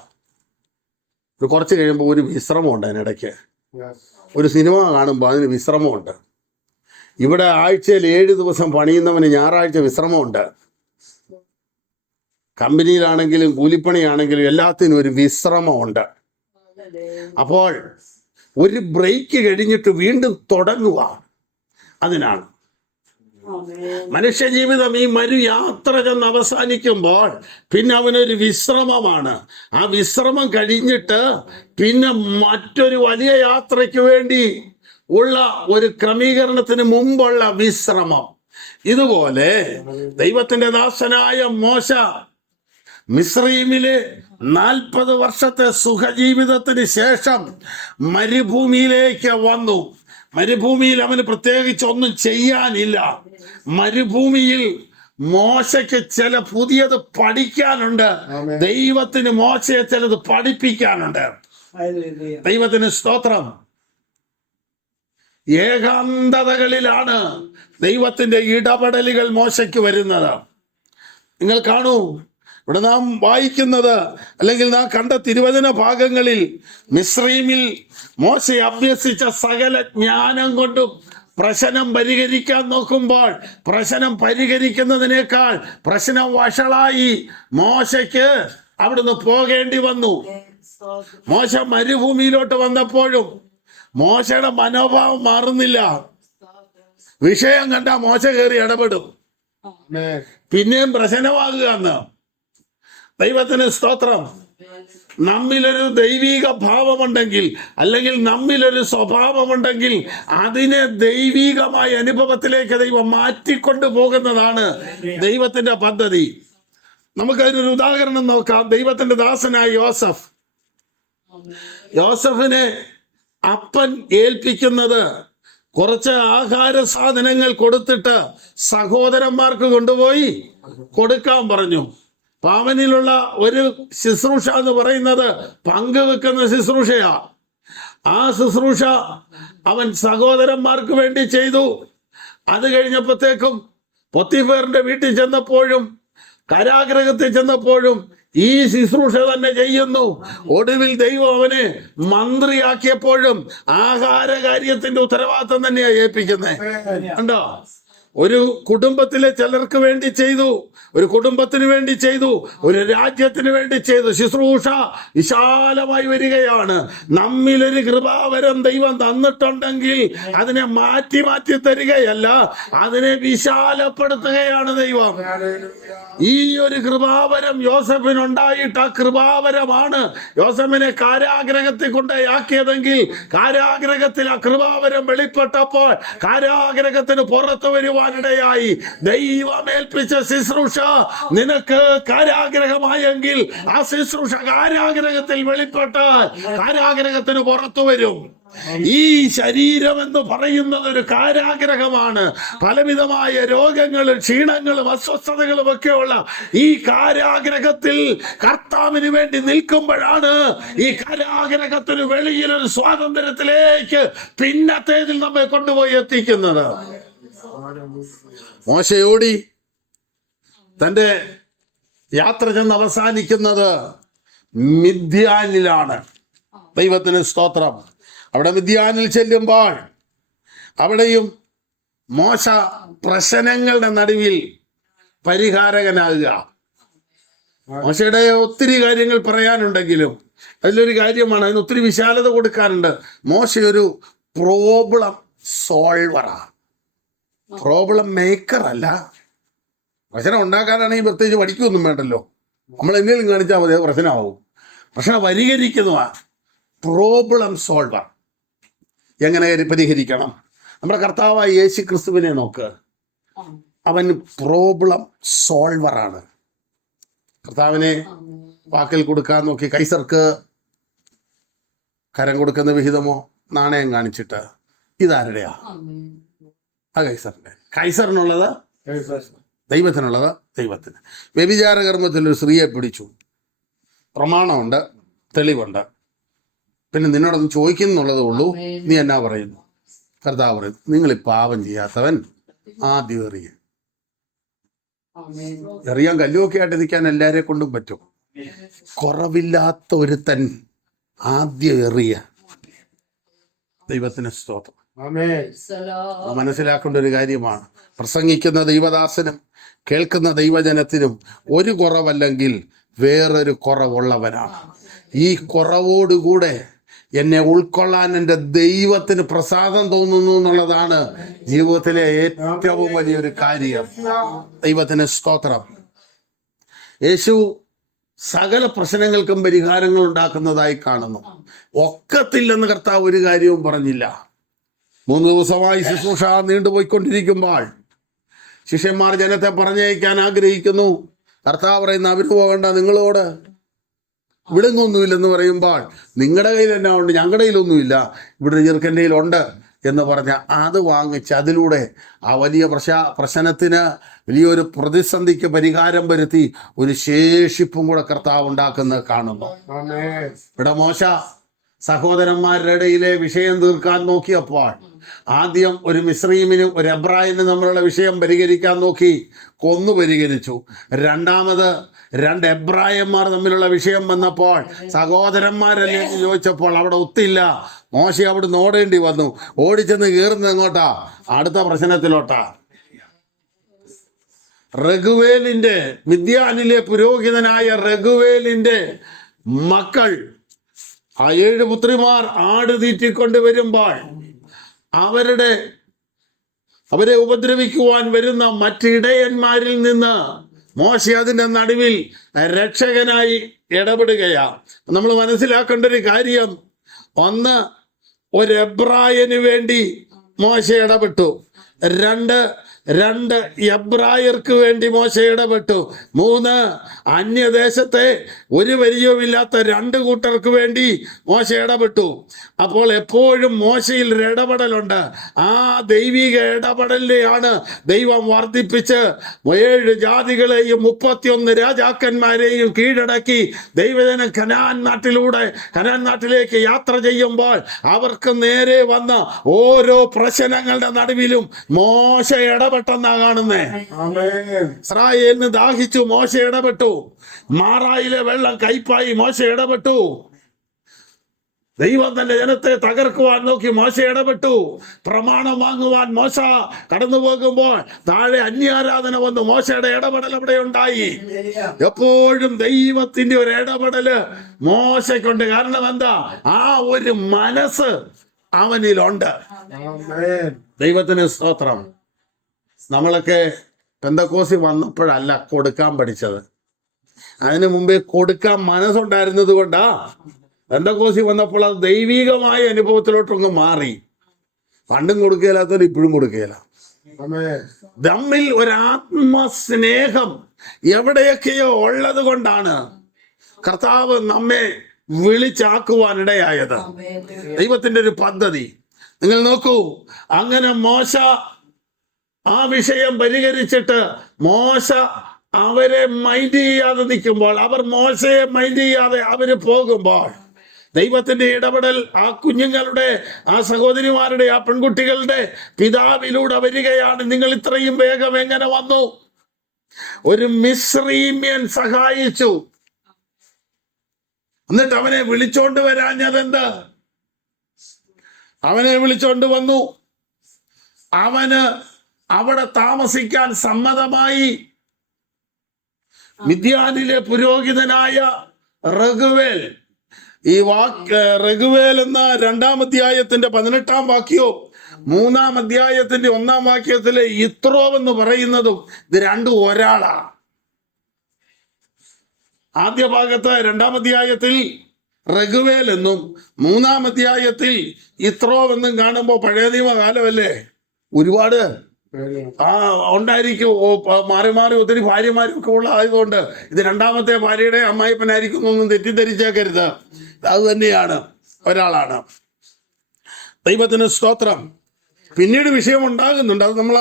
കുറച്ച് കഴിയുമ്പോൾ ഒരു വിശ്രമമുണ്ട്. അതിനിടയ്ക്ക് ഒരു സിനിമ കാണുമ്പോൾ അതിന് വിശ്രമമുണ്ട്. ഇവിടെ ആഴ്ചയിൽ 7 ദിവസം പണിയുന്നവന് ഞായറാഴ്ച വിശ്രമമുണ്ട്. കമ്പനിയിലാണെങ്കിലും കൂലിപ്പണിയാണെങ്കിലും എല്ലാത്തിനും ഒരു വിശ്രമമുണ്ട്. അപ്പോൾ ഒരു ബ്രേക്ക് കഴിഞ്ഞിട്ട് വീണ്ടും തുടങ്ങുക, അതിനാണ് മനുഷ്യജീവിതം. ഈ യാത്ര ചെന്ന് അവസാനിക്കുമ്പോൾ പിന്നെ അവനൊരു വിശ്രമമാണ്. ആ വിശ്രമം കഴിഞ്ഞിട്ട് പിന്നെ മറ്റൊരു വലിയ യാത്രയ്ക്ക് വേണ്ടി ഉള്ള ഒരു ക്രമീകരണത്തിന് മുമ്പുള്ള വിശ്രമം. ഇതുപോലെ ദൈവത്തിന്റെ ദാസനായ മോശ മിസ്രയീമിലെ 40 വർഷത്തെ സുഖജീവിതത്തിന് ശേഷം മരുഭൂമിയിലേക്ക് വന്നു. മരുഭൂമിയിൽ അവന് പ്രത്യേകിച്ച് ഒന്നും ചെയ്യാനില്ല. മരുഭൂമിയിൽ മോശയ്ക്ക് ചില പുതിയത് പഠിക്കാനുണ്ട്. ദൈവത്തിന് മോശയെ ചിലത് പഠിപ്പിക്കാനുണ്ട്. ദൈവത്തിന് സ്തോത്രം. ഏകാന്തതകളിലാണ് ദൈവത്തിന്റെ ഇടപെടലുകൾ മോശയ്ക്ക് വരുന്നത്. നിങ്ങൾ കാണൂ, ഇവിടെ നാം വായിക്കുന്നത് അല്ലെങ്കിൽ നാം കണ്ട തിരുവചന ഭാഗങ്ങളിൽ മിസ്രയീമിൽ മോശ അഭ്യസിച്ച സകല ജ്ഞാനം കൊണ്ടും പ്രശ്നം പരിഹരിക്കാൻ നോക്കുമ്പോൾ പ്രശ്നം പരിഹരിക്കുന്നതിനേക്കാൾ പ്രശ്നം വഷളായി മോശയ്ക്ക് അവിടുന്ന് പോകേണ്ടി വന്നു. മോശ മരുഭൂമിയിലോട്ട് വന്നപ്പോഴും മോശയുടെ മനോഭാവം മാറുന്നില്ല. വിഷയം കണ്ട മോശ കയറി ഇടപെടും, പിന്നെയും പ്രശ്നമാകുക എന്ന്. ദൈവത്തിന് സ്തോത്രം. നമ്മിലൊരു ദൈവിക ഭാവമുണ്ടെങ്കിൽ അല്ലെങ്കിൽ നമ്മിലൊരു സ്വഭാവമുണ്ടെങ്കിൽ അതിനെ ദൈവികമായ അനുഭവത്തിലേക്ക് ദൈവം മാറ്റിക്കൊണ്ടു പോകുന്നതാണ് ദൈവത്തിന്റെ പദ്ധതി. നമുക്കതിനൊരു ഉദാഹരണം നോക്കാം. ദൈവത്തിന്റെ ദാസനായ യോസഫിനെ അപ്പൻ ഏൽപ്പിക്കുന്നത് കുറച്ച് ആഹാര സാധനങ്ങൾ കൊടുത്തിട്ട് സഹോദരന്മാർക്ക് കൊണ്ടുപോയി കൊടുക്കാൻ പറഞ്ഞു. പാവനിലുള്ള ഒരു ശുശ്രൂഷ എന്ന് പറയുന്നത് പങ്കുവെക്കുന്ന ശുശ്രൂഷയാ. ആ ശുശ്രൂഷ അവൻ സഹോദരന്മാർക്ക് വേണ്ടി ചെയ്തു. അത് കഴിഞ്ഞപ്പോഴത്തേക്കും പൊത്തിഫേറിന്റെ വീട്ടിൽ ചെന്നപ്പോഴും കാരാഗൃഹത്തിൽ ചെന്നപ്പോഴും ഈ ശുശ്രൂഷ തന്നെ ചെയ്യുന്നു. ഒടുവിൽ ദൈവം അവനെ മന്ത്രിയാക്കിയപ്പോഴും ആഹാര കാര്യത്തിന്റെ ഉത്തരവാദിത്വം തന്നെയാ ഏൽപ്പിക്കുന്നത്. കണ്ടോ? ഒരു കുടുംബത്തിലെ ചിലർക്ക് വേണ്ടി ചെയ്തു, ഒരു കുടുംബത്തിന് വേണ്ടി ചെയ്തു, ഒരു രാജ്യത്തിന് വേണ്ടി ചെയ്തു. ശുശ്രൂഷ വിശാലമായി വരികയാണ്. നമ്മിലൊരു കൃപാവരം ദൈവം തന്നിട്ടുണ്ടെങ്കിൽ അതിനെ മാറ്റി മാറ്റി തരികയല്ല, അതിനെ വിശാലപ്പെടുത്തുകയാണ് ദൈവം. ഈ ഒരു കൃപാവരം യോസഫിനുണ്ടായിട്ട് ആ കൃപാവരമാണ് യോസഫിനെ കാരാഗ്രഹത്തിൽ കൊണ്ടാക്കിയതെങ്കിൽ കാരാഗ്രഹത്തിൽ ആ കൃപാവരം വെളിപ്പെട്ടപ്പോൾ കാരാഗ്രഹത്തിന് പുറത്തു വരുവാനിടയായി. ദൈവം ഏൽപ്പിച്ച ശുശ്രൂഷ നിനക്ക് കാരാഗ്രഹമായെങ്കിൽ ആ ശുശ്രൂഷ കാരാഗ്രഹത്തിൽ വെളിപ്പെട്ടാൽ കാരാഗ്രഹത്തിന് പുറത്തു വരും. ഈ ശരീരം എന്ന് പറയുന്നത് ഒരു കാരാഗ്രഹമാണ്. പലവിധമായ രോഗങ്ങളും ക്ഷീണങ്ങളും അസ്വസ്ഥതകളും ഒക്കെ ഉള്ള ഈ കാരാഗ്രഹത്തിൽ കർത്താവിന് വേണ്ടി നിൽക്കുമ്പോഴാണ് ഈ കാരാഗ്രഹത്തിന് വെളിയിൽ ഒരു സ്വാതന്ത്ര്യത്തിലേക്ക് പിന്നത്തേതിൽ നമ്മെ കൊണ്ടുപോയി എത്തിക്കുന്നത്. മോശയോടി തന്റെ യാത്ര ചെന്ന് അവസാനിക്കുന്നത് മിദ്യാനിലാണ്. ദൈവത്തിന് സ്തോത്രം. അവിടെ മിദ്യാനിൽ ചെല്ലുമ്പോൾ അവിടെയും മോശ പ്രശ്നങ്ങളുടെ നടുവിൽ പരിഹാരകനാകുക. മോശയുടെ ഒത്തിരി കാര്യങ്ങൾ പറയാനുണ്ടെങ്കിലും അതിലൊരു കാര്യമാണ്, അതിന് ഒത്തിരി വിശാലത കൊടുക്കാനുണ്ട്. മോശ ഒരു പ്രോബ്ലം സോൾവറാ, പ്രോബ്ലം മേക്കർ അല്ല. പ്രശ്നം ഉണ്ടാക്കാനാണെങ്കിൽ പ്രത്യേകിച്ച് പഠിക്കൊന്നും വേണ്ടല്ലോ, നമ്മൾ എന്തെങ്കിലും കാണിച്ചാൽ മതി, പ്രശ്നമാവും. പ്രശ്നം പരിഹരിക്കുന്നതാണ് പ്രോബ്ലം സോൾവർ. എങ്ങനെ പരിഹരിക്കണം? നമ്മുടെ കർത്താവായ യേശു ക്രിസ്തുവിനെ നോക്ക്, അവൻ പ്രോബ്ലം സോൾവറാണ്. കർത്താവിനെ വാക്കിൽ കൊടുക്കാൻ നോക്കി കൈസർക്ക് കരം കൊടുക്കുന്ന വിഹിതമോ നാണയം കാണിച്ചിട്ട് ഇതാരുടെയാ? ആ കൈസറിന്റെ. കൈസറിനുള്ളത് ദൈവത്തിനുള്ളത് ദൈവത്തിന്. വ്യഭിചാര കർമ്മത്തിൽ ഒരു സ്ത്രീയെ പിടിച്ചു, പ്രമാണമുണ്ട്, തെളിവുണ്ട്, പിന്നെ നിന്നോടൊന്ന് ചോദിക്കുന്നുള്ളതേ ഉള്ളൂ, നീ എന്നാ പറയുന്നു? കർത്താവ് പറയുന്നു, നിങ്ങൾ ഈ പാപം ചെയ്യാത്തവൻ ആദ്യം എറിയാൻ കല്ലുമൊക്കെ ആയിട്ട് നിൽക്കാൻ എല്ലാവരെ കൊണ്ടും പറ്റും. കുറവില്ലാത്ത ഒരുത്തൻ ആദ്യം എറിയ. ദൈവത്തിന് സ്തോത്രം. മനസ്സിലാക്കേണ്ട ഒരു കാര്യമാണ്. പ്രസംഗിക്കുന്ന ദൈവദാസനും കേൾക്കുന്ന ദൈവജനത്തിനും ഒരു കുറവല്ലെങ്കിൽ വേറൊരു കുറവുള്ളവനാണ്. ഈ കുറവോടുകൂടെ എന്നെ ഉൾക്കൊള്ളാൻ എൻ്റെ ദൈവത്തിന് പ്രസാദം തോന്നുന്നു എന്നുള്ളതാണ് ജീവിതത്തിലെ ഏറ്റവും വലിയൊരു കാര്യം. ദൈവത്തിന് സ്തോത്രം. യേശു സകല പ്രശ്നങ്ങൾക്കും പരിഹാരങ്ങൾ ഉണ്ടാക്കുന്നതായി കാണുന്നു. ഒക്കത്തില്ലെന്ന് കർത്താവ് ഒരു കാര്യവും പറഞ്ഞില്ല. 3 ദിവസമായി ശുശ്രൂഷ നീണ്ടുപോയിക്കൊണ്ടിരിക്കുമ്പോൾ ശിഷ്യന്മാർ ജനത്തെ പറഞ്ഞയക്കാൻ ആഗ്രഹിക്കുന്നു. കർത്താവ് പറയുന്ന അവര് പോകണ്ട, നിങ്ങളോട് ഇവിടെങ്ങൊന്നുമില്ലെന്ന് പറയുമ്പോൾ നിങ്ങളുടെ കയ്യിൽ എന്നാ ഉണ്ട്? ഞങ്ങളുടെ കയ്യിലൊന്നുമില്ല, ഇവിടെ ചെറുക്കൻ്റെ കയ്യിലുണ്ട് എന്ന് പറഞ്ഞ അത് വാങ്ങിച്ച് അതിലൂടെ ആ വലിയ പ്രശ്നത്തിന് വലിയൊരു പ്രതിസന്ധിക്ക് പരിഹാരം വരുത്തി ഒരു ശേഷിപ്പും കൂടെ കർത്താവ് ഉണ്ടാക്കുന്നത് കാണുന്നു. ഇവിടെ മോശ സഹോദരന്മാരുടെ ഇടയിലെ വിഷയം തീർക്കാൻ നോക്കിയപ്പോൾ ആദ്യം ഒരു മിസ്രയീമിനും ഒരു എബ്രായനും തമ്മിലുള്ള വിഷയം പരിഹരിക്കാൻ നോക്കി, കൊന്നു പരിഹരിച്ചു. രണ്ടാമത് 2 എബ്രായന്മാർ തമ്മിലുള്ള വിഷയം വന്നപ്പോൾ സഹോദരന്മാരല്ലേ എന്ന് ചോദിച്ചപ്പോൾ അവിടെ ഒത്തില്ല. മോശ അവിടെ ഓടേണ്ടി വന്നു. ഓടിച്ചെന്ന് കയറുന്നത് എങ്ങോട്ടാ? അടുത്ത പ്രശ്നത്തിലോട്ടാ. റഘുവേലിന്റെ, മിദ്യാനിലെ പുരോഹിതനായ റഘുവേലിന്റെ മക്കൾ ആ 7 പുത്രിമാർ ആട് തീറ്റിക്കൊണ്ട് വരുമ്പോൾ അവരെ ഉപദ്രവിക്കുവാൻ വരുന്ന മറ്റിടയന്മാരിൽ നിന്ന് മോശ അതിൻ്റെ നടുവിൽ രക്ഷകനായി ഇടപെടുകയാണ്. നമ്മൾ മനസ്സിലാക്കേണ്ട ഒരു കാര്യം, ഒന്ന്, ഒരു എബ്രായന് വേണ്ടി മോശ ഇടപെട്ടു. രണ്ട് എബ്രായർക്ക് വേണ്ടി മോശ ഇടപെട്ടു. 3, അന്യദേശത്തെ ഒരു പരിചയവുമില്ലാത്ത 2 കൂട്ടർക്ക് വേണ്ടി മോശ ഇടപെട്ടു. അപ്പോൾ എപ്പോഴും മോശയിൽ ഒരു ഇടപെടലുണ്ട്. ആ ദൈവിക ഇടപെടലിനെയാണ് ദൈവം വർദ്ധിപ്പിച്ച് 7 ജാതികളെയും 31 രാജാക്കന്മാരെയും കീഴടക്കി ദൈവജനം കനാൻ നാട്ടിലേക്ക് യാത്ര ചെയ്യുമ്പോൾ അവർക്ക് നേരെ വന്ന ഓരോ പ്രശ്നങ്ങളുടെ നടുവിലും മോശ ഇടപെട്ടെന്നാ കാണുന്നേ. ഇസ്രായേലിന് ദാഹിച്ചു, മോശ ഇടപെട്ടു. മാറായിലെ വെള്ളം കയ്പായി, മോശ ഇടപെട്ടു. ദൈവം തന്റെ ജനത്തെ തകർക്കുവാൻ നോക്കി, മോശ ഇടപെട്ടു. പ്രമാണം വാങ്ങുവാൻ മോശ കടന്നു പോകുമ്പോൾ താഴെ അന്യാരാധന വന്നു, മോശയുടെ ഇടപെടൽ അവിടെ ഉണ്ടായി. എപ്പോഴും ദൈവത്തിന്റെ ഒരു ഇടപെടല് മോശയ്ക്കുണ്ട്. കാരണം എന്താ? ആ ഒരു മനസ്സ് അവനിലുണ്ട്. ദൈവത്തിന് സ്തോത്രം. നമ്മളൊക്കെ പെന്തക്കോസ്തി വന്നപ്പോഴല്ല കൊടുക്കാൻ പഠിച്ചത്. അതിനു മുമ്പേ കൊടുക്കാൻ മനസ്സുണ്ടായിരുന്നത് കൊണ്ടാ പെന്തക്കോസ്തി വന്നപ്പോൾ അത് ദൈവികമായ അനുഭവത്തിലോട്ടൊന്ന് മാറി. പണ്ടും കൊടുക്കുകയില്ലാത്തവർ ഇപ്പോഴും കൊടുക്കുകയില്ല. തമ്മിൽ ഒരാത്മസ്നേഹം എവിടെയൊക്കെയോ ഉള്ളത് കൊണ്ടാണ് കർത്താവ് നമ്മെ വിളിച്ചാക്കുവാനിടയായത്. ദൈവത്തിന്റെ ഒരു പദ്ധതി നിങ്ങൾ നോക്കൂ. അങ്ങനെ മോശ ആ വിഷയം പരിഹരിച്ചിട്ട് മോശ അവരെ മൈൻഡ് ചെയ്യാതെ നിൽക്കുമ്പോൾ, അവർ മോശയെ മൈൻഡ് ചെയ്യാതെ അവര് പോകുമ്പോൾ ദൈവത്തിന്റെ ഇടപെടൽ ആ കുഞ്ഞുങ്ങളുടെ, ആ സഹോദരിമാരുടെ, ആ പെൺകുട്ടികളുടെ പിതാവിലൂടെ വരികയാണ്. നിങ്ങൾ ഇത്രയും വേഗം എങ്ങനെ വന്നു? ഒരു മിസ്രയീമ്യൻ സഹായിച്ചു. എന്നിട്ട് അവനെ വിളിച്ചോണ്ട് വരാഞ്ഞതെന്ത്? അവനെ വിളിച്ചോണ്ട് വന്നു. അവന് അവിടെ താമസിക്കാൻ സമ്മതമായി. മിദ്യാനിലെ പുരോഹിതനായ റഘുവേൽ, ഈ റഘുവേൽ എന്ന 2-ാം അധ്യായത്തിന്റെ 18-ാം വാക്യവും 3-ാം അധ്യായത്തിന്റെ 1-ാം വാക്യത്തിലെ യിത്രോവ് എന്ന് പറയുന്നതും ഇത് രണ്ടും ഒരാളാ. ആദ്യ ഭാഗത്ത് 2-ാം അധ്യായത്തിൽ റഘുവേൽ എന്നും 3-ാം അധ്യായത്തിൽ യിത്രോവ് എന്നും കാണുമ്പോൾ പഴയ നിയമകാലമല്ലേ, ഒരുപാട് ഉണ്ടായിരിക്കും. മാറി മാറി ഒത്തിരി ഭാര്യമാരും ഒക്കെ ഉള്ള ആയതുകൊണ്ട് ഇത് 2-ാമത്തെ ഭാര്യയുടെ അമ്മായിപ്പനായിരിക്കും എന്നൊന്നും തെറ്റിദ്ധരിച്ചേക്കരുത്. അത് തന്നെയാണ്, ഒരാളാണ്. ദൈവത്തിന് സ്തോത്രം. പിന്നീട് വിഷയം ഉണ്ടാകുന്നുണ്ട്. അത് നമ്മൾ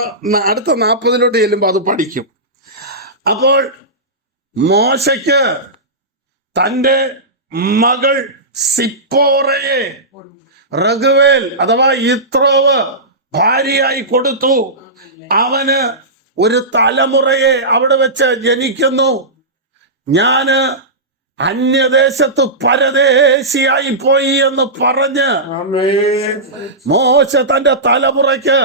അടുത്ത 40-ലോട്ട് ചെല്ലുമ്പോൾ അത് പഠിക്കും. അപ്പോൾ മോശയ്ക്ക് തൻ്റെ മകൾ സിപ്പോറയെ റഘുവേൽ അഥവാ യിത്രോവ് ഭാര്യയായി കൊടുത്തു. അവന് ഒരു തലമുറയെ അവിടെ വെച്ച് ജനിക്കുന്നു. ഞാന് അന്യദേശത്ത് പരദേശിയായി പോയി എന്ന് പറഞ്ഞ് മോശ തന്റെ തലമുറയ്ക്ക്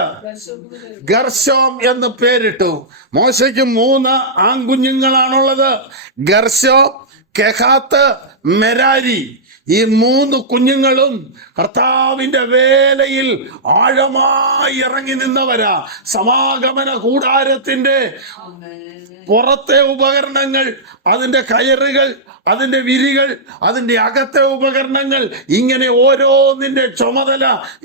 ഗർശോം എന്ന് പേരിട്ടു. മോശയ്ക്ക് 3 ആൺകുഞ്ഞുങ്ങളാണുള്ളത്: ഗർശോം, കെഹാത്ത്, മെരാരി. ഈ 3 കുഞ്ഞുങ്ങളും കർത്താവിന്റെ വേലയിൽ ആഴമായി ഇറങ്ങി നിന്നവരാ. സമാഗമന കൂടാരത്തിന്റെ പുറത്തെ ഉപകരണങ്ങൾ, അതിന്റെ കയറുകൾ, അതിന്റെ വിരികൾ, അതിന്റെ അകത്തെ ഉപകരണങ്ങൾ, ഇങ്ങനെ ഓരോന്നിന്റെ ചുമതല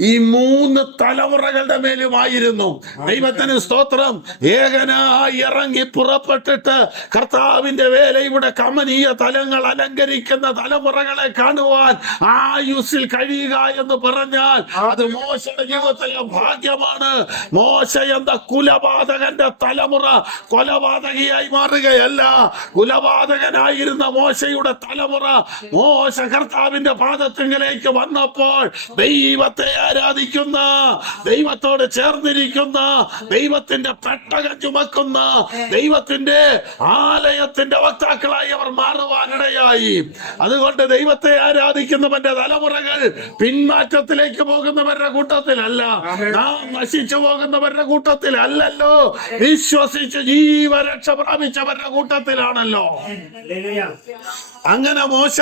ഈ 3 തലമുറകളുടെ മേലുമായിരുന്നു. ദൈവത്തിന് സ്തോത്രം. ഏകനായി ഇറങ്ങി പുറപ്പെട്ടിട്ട് കർത്താവിന്റെ വേലയുടെ കമനീയ തലങ്ങൾ അലങ്കരിക്കുന്ന തലമുറകളെ കാണുവാൻ കാണുവാൻ ആയുസ്സിൽ കഴിയുക എന്ന് പറഞ്ഞാൽ അത് മോശയുടെ ജീവിതത്തിലെ ഭാഗ്യമാണ്. മോശ എന്ന കുലപാതകന്റെ തലമുറ കൊലപാതകിയായി മാറുകയല്ല. കുലപാതകനായിരുന്ന മോശയുടെ തലമുറ മോശ കർത്താവിന്റെ പാദത്തിലേക്ക് വന്നപ്പോൾ ദൈവത്തെ ആരാധിക്കുന്ന, ദൈവത്തോട് ചേർന്നിരിക്കുന്ന, ദൈവത്തിന്റെ പെട്ടകം ചുമക്കുന്ന, ദൈവത്തിന്റെ ആലയത്തിന്റെ വക്താക്കളായി അവർ മാറുവാനിടയായി. അതുകൊണ്ട് ദൈവത്തെ ആരാധിക്കുന്നവന്റെ തലമുറകൾ പിന്മാറ്റത്തിലേക്ക് പോകുന്നവരുടെ കൂട്ടത്തിലല്ല, നാം നശിച്ചു പോകുന്നവരുടെ കൂട്ടത്തിലല്ലല്ലോ, വിശ്വസിച്ച് ജീവരക്ഷ പ്രാപിച്ചവരുടെ കൂട്ടത്തിലാണല്ലോ. അങ്ങനെ മോശ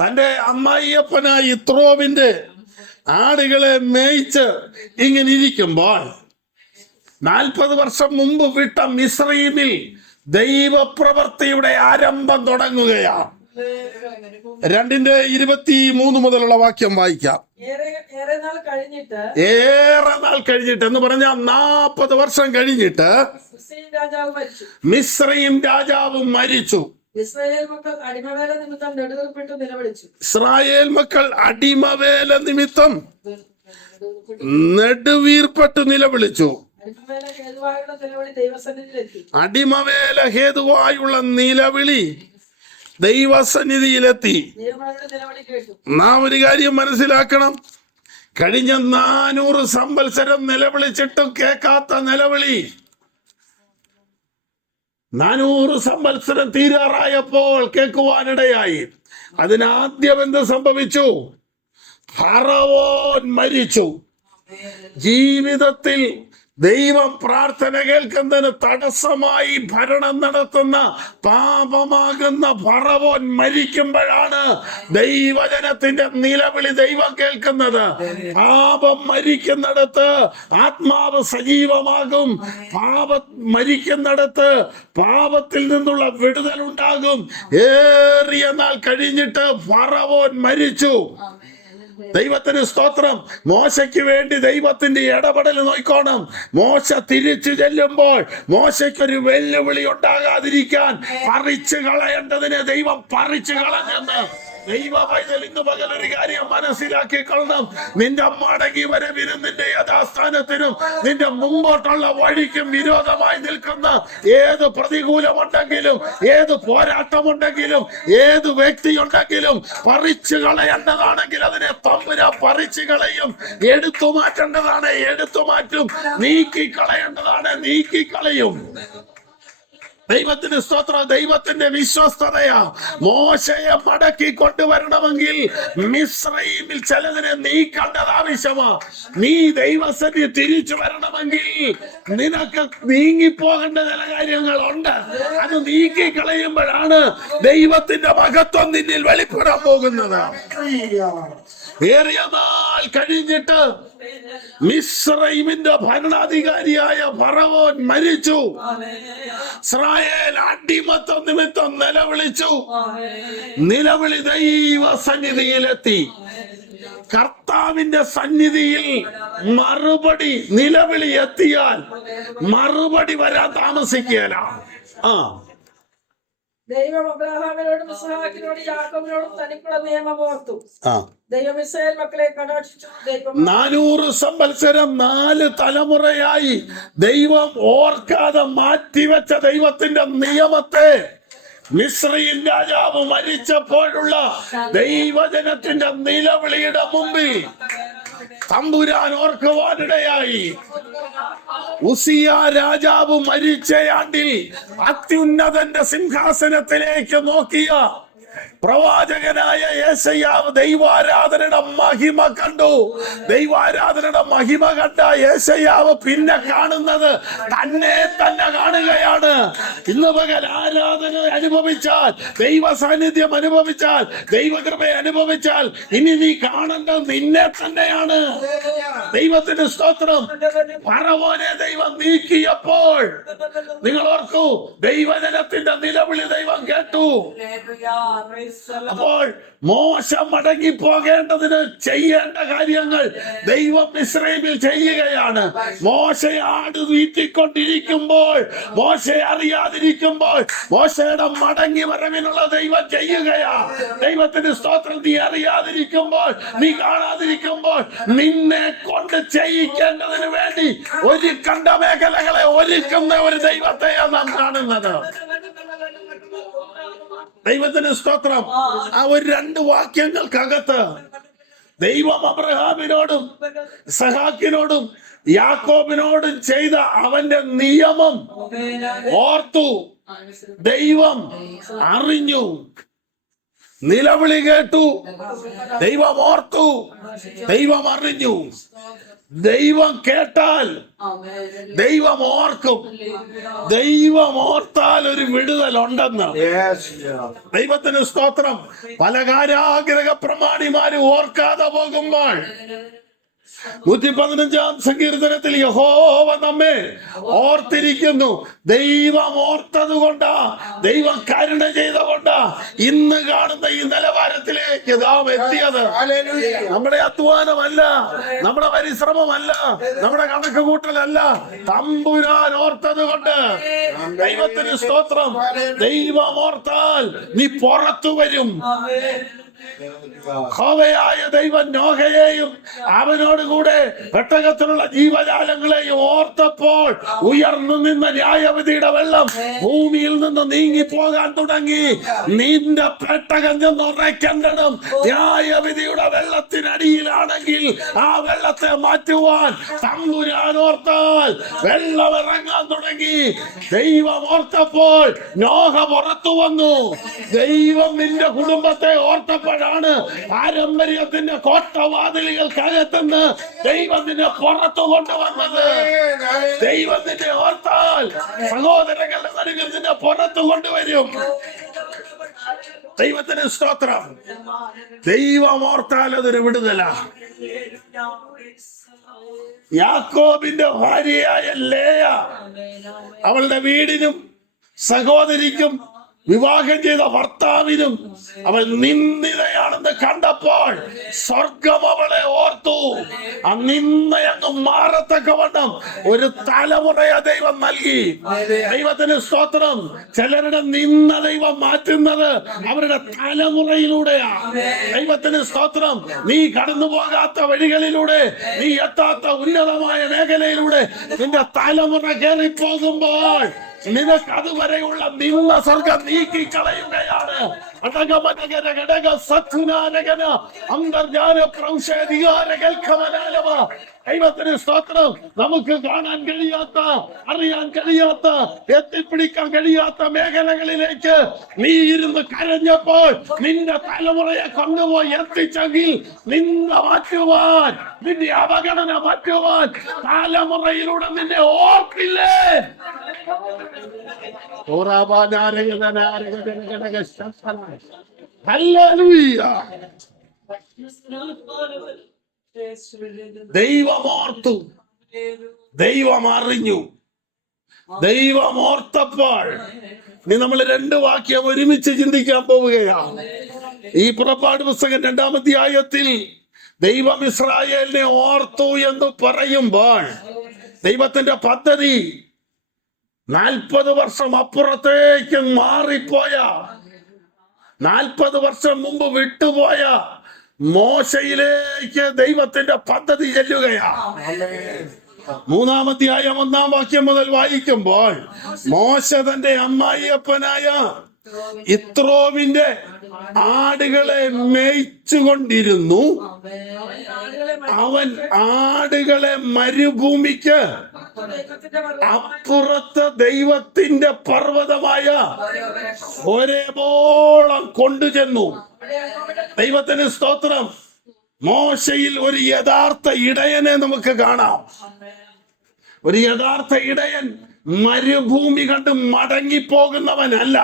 തന്റെ അമ്മായിയപ്പനായ യിത്രോവിന്റെ ആടുകളെ മേയിച്ച് ഇങ്ങനെ ഇരിക്കുമ്പോൾ 40 വർഷം മുമ്പ് വിട്ട മിസ്രയീമിൽ ദൈവപ്രവൃത്തിയുടെ ആരംഭം തുടങ്ങുകയാണ്. 2:23 മുതലുള്ള വാക്യം വായിക്കാം. ഏറെ നാൾ കഴിഞ്ഞിട്ട് എന്ന് പറഞ്ഞാൽ 40 വർഷം കഴിഞ്ഞിട്ട് മിസ്രയീം രാജാവ് മരിച്ചു. ഇസ്രായേൽ മക്കൾ അടിമവേല നിമിത്തം നെടുവീർപ്പെട്ട് നിലവിളിച്ചു. അടിമവേല ഹേതുവായുള്ള നിലവിളി ദൈവസന്നിധിയിലെത്തി. നാം ഒരു കാര്യം മനസ്സിലാക്കണം. കഴിഞ്ഞ 400 സംവത്സരം നിലവിളിച്ചിട്ടും കേൾക്കാത്ത നിലവിളി 400 സംവത്സരം തീരാറായപ്പോൾ കേൾക്കുവാനിടയായി. അതിനാദ്യം എന്ത് സംഭവിച്ചു? ഫറവോൻ മരിച്ചു. ജീവിതത്തിൽ ദൈവം പ്രാർത്ഥന കേൾക്കുന്നതിന് തടസ്സമായി ഭരണം നടത്തുന്ന പാപമാകുന്ന ഫറവോൻ മരിക്കുമ്പോഴാണ് ദൈവജനത്തിന്റെ നിലവിളി ദൈവം കേൾക്കുന്നത്. പാപം മരിക്കുന്നിടത്ത് ആത്മാവ് സജീവമാകും. മരിക്കുന്നിടത്ത് പാപത്തിൽ നിന്നുള്ള വിടുതൽ ഉണ്ടാകും. ഏറിയ നാൾ കഴിഞ്ഞിട്ട് ഫറവോൻ മരിച്ചു. ദൈവത്തിന് സ്തോത്രം. മോശയ്ക്ക് വേണ്ടി ദൈവത്തിന്റെ ഇടപെടൽ നോക്കണം. മോശ തിരിച്ചു ചെല്ലുമ്പോൾ മോശയ്ക്കൊരു വെല്ലുവിളി ഉണ്ടാകാതിരിക്കാൻ പറിച്ചു കളയേണ്ടതിനെ ദൈവം പറിച്ചു കളഞ്ഞെന്ന് ദൈവ പൈതൽ ഇന്ന് പകൽ ഒരു കാര്യം മനസ്സിലാക്കി കൊള്ളണം. നിന്റെ മടങ്ങി വരവിനും നിന്റെ യഥാസ്ഥാനത്തിനും നിന്റെ മുമ്പോട്ടുള്ള വഴിക്കും വിരോധമായി നിൽക്കുന്ന ഏത് പ്രതികൂലമുണ്ടെങ്കിലും, ഏത് പോരാട്ടമുണ്ടെങ്കിലും, ഏത് വ്യക്തി ഉണ്ടെങ്കിലും പറിച്ചു കളയേണ്ടതാണെങ്കിൽ അതിനെ തമ്പുരാൻ പറിച്ചു കളയും. എടുത്തു മാറ്റേണ്ടതാണ് എടുത്തു മാറ്റും. നീക്കി കളയേണ്ടതാണ് നീക്കി കളയും. ദൈവത്തിന് സ്തോത്രം. ദൈവത്തിന്റെ വിശ്വസ്തതയാ. മോശയെ മടക്കി കൊണ്ടുവരണമെങ്കിൽ മിസ്രയീമിൽ ചിലതിനെ നീക്കേണ്ടത് ആവശ്യമാ. നീ ദൈവസന്നിധി തിരിച്ചു വരണമെങ്കിൽ നിനക്ക് നീങ്ങിപ്പോകേണ്ട ചില കാര്യങ്ങളുണ്ട്. അത് നീക്കി കളയുമ്പോഴാണ് ദൈവത്തിന്റെ മഹത്വം നിന്നിൽ വെളിപ്പെടാൻ പോകുന്നത്. ഏറിയ നാൾ കഴിഞ്ഞിട്ട് മിസ്രയീമിന്റെ ഭരണാധികാരിയായ ഫറവോൻ മരിച്ചു. ഇസ്രായേൽ അടിമത്തം നിമിത്തം നിലവിളിച്ചു. നിലവിളി ദൈവ സന്നിധിയിലെത്തി. കർത്താവിന്റെ സന്നിധിയിൽ മറുപടി നിലവിളി എത്തിയാൽ മറുപടി വരാൻ താമസിക്കുകയില്ല. ദൈവം അബ്രഹാമിനോടും ഇസ്ഹാക്കിനോടും യാക്കോബിനോടും തനിക്കുള്ള നിയമം ഓർത്തു. ദൈവം ഇസ്രായേൽ മക്കളെ കടാക്ഷിച്ചു. 400 സംവത്സരം 4 തലമുറയായി ദൈവം ഓർക്കാതെ മാറ്റിവെച്ച ദൈവത്തിന്റെ നിയമത്തെ മിസ്രയീം രാജാവ് മരിച്ചപ്പോഴുള്ള ദൈവജനത്തിന്റെ നിലവിളിയുടെ മുമ്പിൽ തമ്പുരാൻ ഓർക്കുവാനിടയായി. ഉസിയ രാജാവ് മരിച്ചയാണ്ടിൽ അത്യുന്നതന്റെ സിംഹാസനത്തിലേക്ക് നോക്കിയ പ്രവാചകനായ യേശയ്യാവ് ദൈവാരാധനയുടെ മഹിമ കണ്ടു. ദൈവാരാധനയുടെ മഹിമ കണ്ട യേശയ്യാവ് പിന്നെ കാണുന്നത് തന്നെ കാണുകയാണ്. ഇന്ന് പകൽ ആരാധന അനുഭവിച്ചാൽ, ദൈവ സാന്നിധ്യം അനുഭവിച്ചാൽ, ദൈവകൃപ അനുഭവിച്ചാൽ ഇനി നീ കാണേണ്ടത് നിന്നെ തന്നെയാണ്. ദൈവത്തിന് സ്തോത്രം. ഫറവോനെ ദൈവം നീക്കിയപ്പോൾ നിങ്ങൾ ഓർക്കൂ, ദൈവജനത്തിന്റെ നിലവിളി ദൈവം കേട്ടു. അപ്പോൾ മോശ മടങ്ങി പോകേണ്ടതിന് ചെയ്യേണ്ട കാര്യങ്ങൾ ദൈവം ഇസ്രായേലിൽ ചെയ്യുകയാണ്. മോശയെ ആട് വീട്ടിക്കൊണ്ടിരിക്കുമ്പോൾ, മോശയെ അറിയാതിരിക്കുമ്പോൾ, മോശയുടെ മടങ്ങി വരവിനുള്ള ദൈവം ചെയ്യുകയാ. ദൈവത്തിന് സ്തോത്രം. നീ അറിയാതിരിക്കുമ്പോൾ, നീ കാണാതിരിക്കുമ്പോൾ, നിന്നെ കൊണ്ട് ചെയ്യിക്കേണ്ടതിന് വേണ്ടി ഒരുക്കേണ്ട മേഖലകളെ ഒരുക്കുന്ന ഒരു ദൈവത്തെയാണ് നാം കാണുന്നത്. ദൈവത്തിന് സ്തോത്രം. ആ ഒരു 2 വാക്യങ്ങൾക്കകത്ത് ദൈവം അബ്രഹാമിനോടും ഇസഹാക്കിനോടും യാക്കോബിനോടും ചെയ്ത അവന്റെ നിയമം ഓർത്തു. ദൈവം അറിഞ്ഞു. നിലവിളി കേട്ടു. ദൈവം ഓർത്തു. ദൈവം അറിഞ്ഞു. ദൈവം കേട്ടാൽ ദൈവം ഓർക്കും. ദൈവം ഓർത്താൽ ഒരു വിടുതൽ ഉണ്ടെന്ന്. ദൈവത്തിന് സ്തോത്രം. പല കാരാഗ്രഹ പ്രമാണിമാര് ഓർക്കാതെ പോകുമ്പോൾ 115-ാം സങ്കീർത്തനത്തിൽ യഹോവ നമ്മെ ഓർത്തിരിക്കുന്നു. ദൈവം ഓർത്തത് കൊണ്ടാ, ദൈവം കരുണ ചെയ്തുകൊണ്ടാ ഇന്ന് കാണുന്ന ഈ നിലവാരത്തിലേക്ക് നാം എത്തിയത്. നമ്മുടെ അധ്വാനമല്ല, നമ്മുടെ പരിശ്രമമല്ല, നമ്മുടെ കണക്ക് കൂട്ടലല്ല, തമ്പുരാൻ ഓർത്തത് കൊണ്ട്. ദൈവത്തിന് സ്തോത്രം. ദൈവം ഓർത്താൽ നീ പുറത്തു വരും. യഹോവയായ ദൈവം നോഹയെയും അവനോടുകൂടെ പെട്ടകത്തിലുള്ള ജീവജാലങ്ങളെയും ഓർത്തപ്പോൾ ഉയർന്നു നിന്ന ന്യായവിധിയുടെ വെള്ളം ഭൂമിയിൽ നിന്ന് നീങ്ങിപ്പോകാൻ തുടങ്ങി. നിന്റെ പെട്ടകം ചെന്നുറയ്ക്കേണ്ടതും ന്യായവിധിയുടെ വെള്ളത്തിനടിയിലാണെങ്കിൽ ആ വെള്ളത്തെ മാറ്റുവാൻ തമ്പുരാൻ ഓർത്താൽ വെള്ളം ഇറങ്ങാൻ തുടങ്ങി. ദൈവം ഓർത്തപ്പോൾ നോഹ പുറത്തു വന്നു. ദൈവം നിന്റെ കുടുംബത്തെ ഓർത്തപ്പോഴാണ് പാരമ്പര്യത്തിന്റെ കോട്ടവാതിലുകൾക്കകത്തുനിന്ന് ദൈവത്തിനെ പുറത്തു കൊണ്ടുവന്നത്. ദൈവത്തിനെ ഓർത്താൽ സഹോദരങ്ങളുടെ നടുവിൽ നിന്നെ പുറത്തു കൊണ്ടുവരും. ദൈവത്തിന് സ്തോത്രം. ദൈവം ഓർത്താൽ അതൊരു വിടുതല. യാക്കോബിന്റെ ഭാര്യയായ ലേയ അവളുടെ വീടിനും സഹോദരിക്കും വിവാഹം ചെയ്ത ഭർത്താവിനും അവൾ നിന്ദിതയാണെന്ന് കണ്ടപ്പോൾ സ്വർഗം അവളെ ഓർത്തു. ആ നിന്ദയങ്ങ് മാറത്തക്കവണ്ണം ഒരു തലമുറയെ ദൈവം നൽകി. ദൈവത്തിന് സ്തോത്രം. ചിലരുടെ നിന്ന ദൈവം മാറ്റുന്നത് അവരുടെ തലമുറയിലൂടെയാ. ദൈവത്തിന് സ്തോത്രം. നീ കടന്നു പോകാത്ത വഴികളിലൂടെ, നീ എത്താത്ത ഉന്നതമായ മേഖലയിലൂടെ നിന്റെ തലമുറ കയറിപ്പോകുമ്പോൾ നിനക്ക് അതുവരെയുള്ള നിന്ന സ്വർഗം നീക്കിക്കളയുകയാണ്. ദൈവത്തിന് സ്തോത്രം. നമുക്ക് കാണാൻ കഴിയാത്ത, അറിയാൻ കഴിയാത്ത, എത്തിപ്പിടിക്കാൻ കഴിയാത്ത മേഖലകളിലേക്ക് നീ ഇരുന്ന് കരഞ്ഞപ്പോൾ നിന്റെ തലമുറയെ കൊണ്ടുപോയി എത്തിച്ചെങ്കിൽ നിന്നെ മാറ്റുവാൻ, നിന്റെ അവഗണന മാറ്റുവാൻ തലമുറയിലൂടെ നിന്നെ ഓർത്തില്ലേ? ദൈവം ഓർത്തു. ദൈവം അറിഞ്ഞു. ദൈവം ഓർത്തപ്പോൾ ഇനി നമ്മൾ 2 വാക്യം ഒരുമിച്ച് ചിന്തിക്കാൻ പോവുകയാണ്. ഈ പുറപ്പാട് പുസ്തകം 2-ാം അധ്യായത്തിൽ ദൈവം ഇസ്രായേലിനെ ഓർത്തു എന്ന് പറയുമ്പോൾ ദൈവത്തിന്റെ പദ്ധതി 40 വർഷം അപ്പുറത്തേക്ക് മാറിപ്പോയ, 40 വർഷം മുമ്പ് വിട്ടുപോയ മോശയിലേക്ക് ദൈവത്തിന്റെ പദ്ധതി ചെല്ലുകയാണ്. 3-ാം അധ്യായം 1-ാം വാക്യം മുതൽ വായിക്കുമ്പോൾ മോശ തന്റെ അമ്മായിയപ്പനായ യിത്രോവിന്റെ ആടുകളെ മേയിച്ചുകൊണ്ടിരുന്നു. അവൻ ആടുകളെ മരുഭൂമിക്ക് അപ്പുറത്ത് ദൈവത്തിന്റെ പർവ്വതമായ ഹോരേബോളം കൊണ്ടുചെന്നു. ദൈവത്തിന് സ്തോത്രം. മോശയിൽ ഒരു യഥാർത്ഥ ഇടയനെ നമുക്ക് കാണാം. ഒരു യഥാർത്ഥ ഇടയൻ മരുഭൂമി കണ്ട് മടങ്ങിപ്പോകുന്നവനല്ല.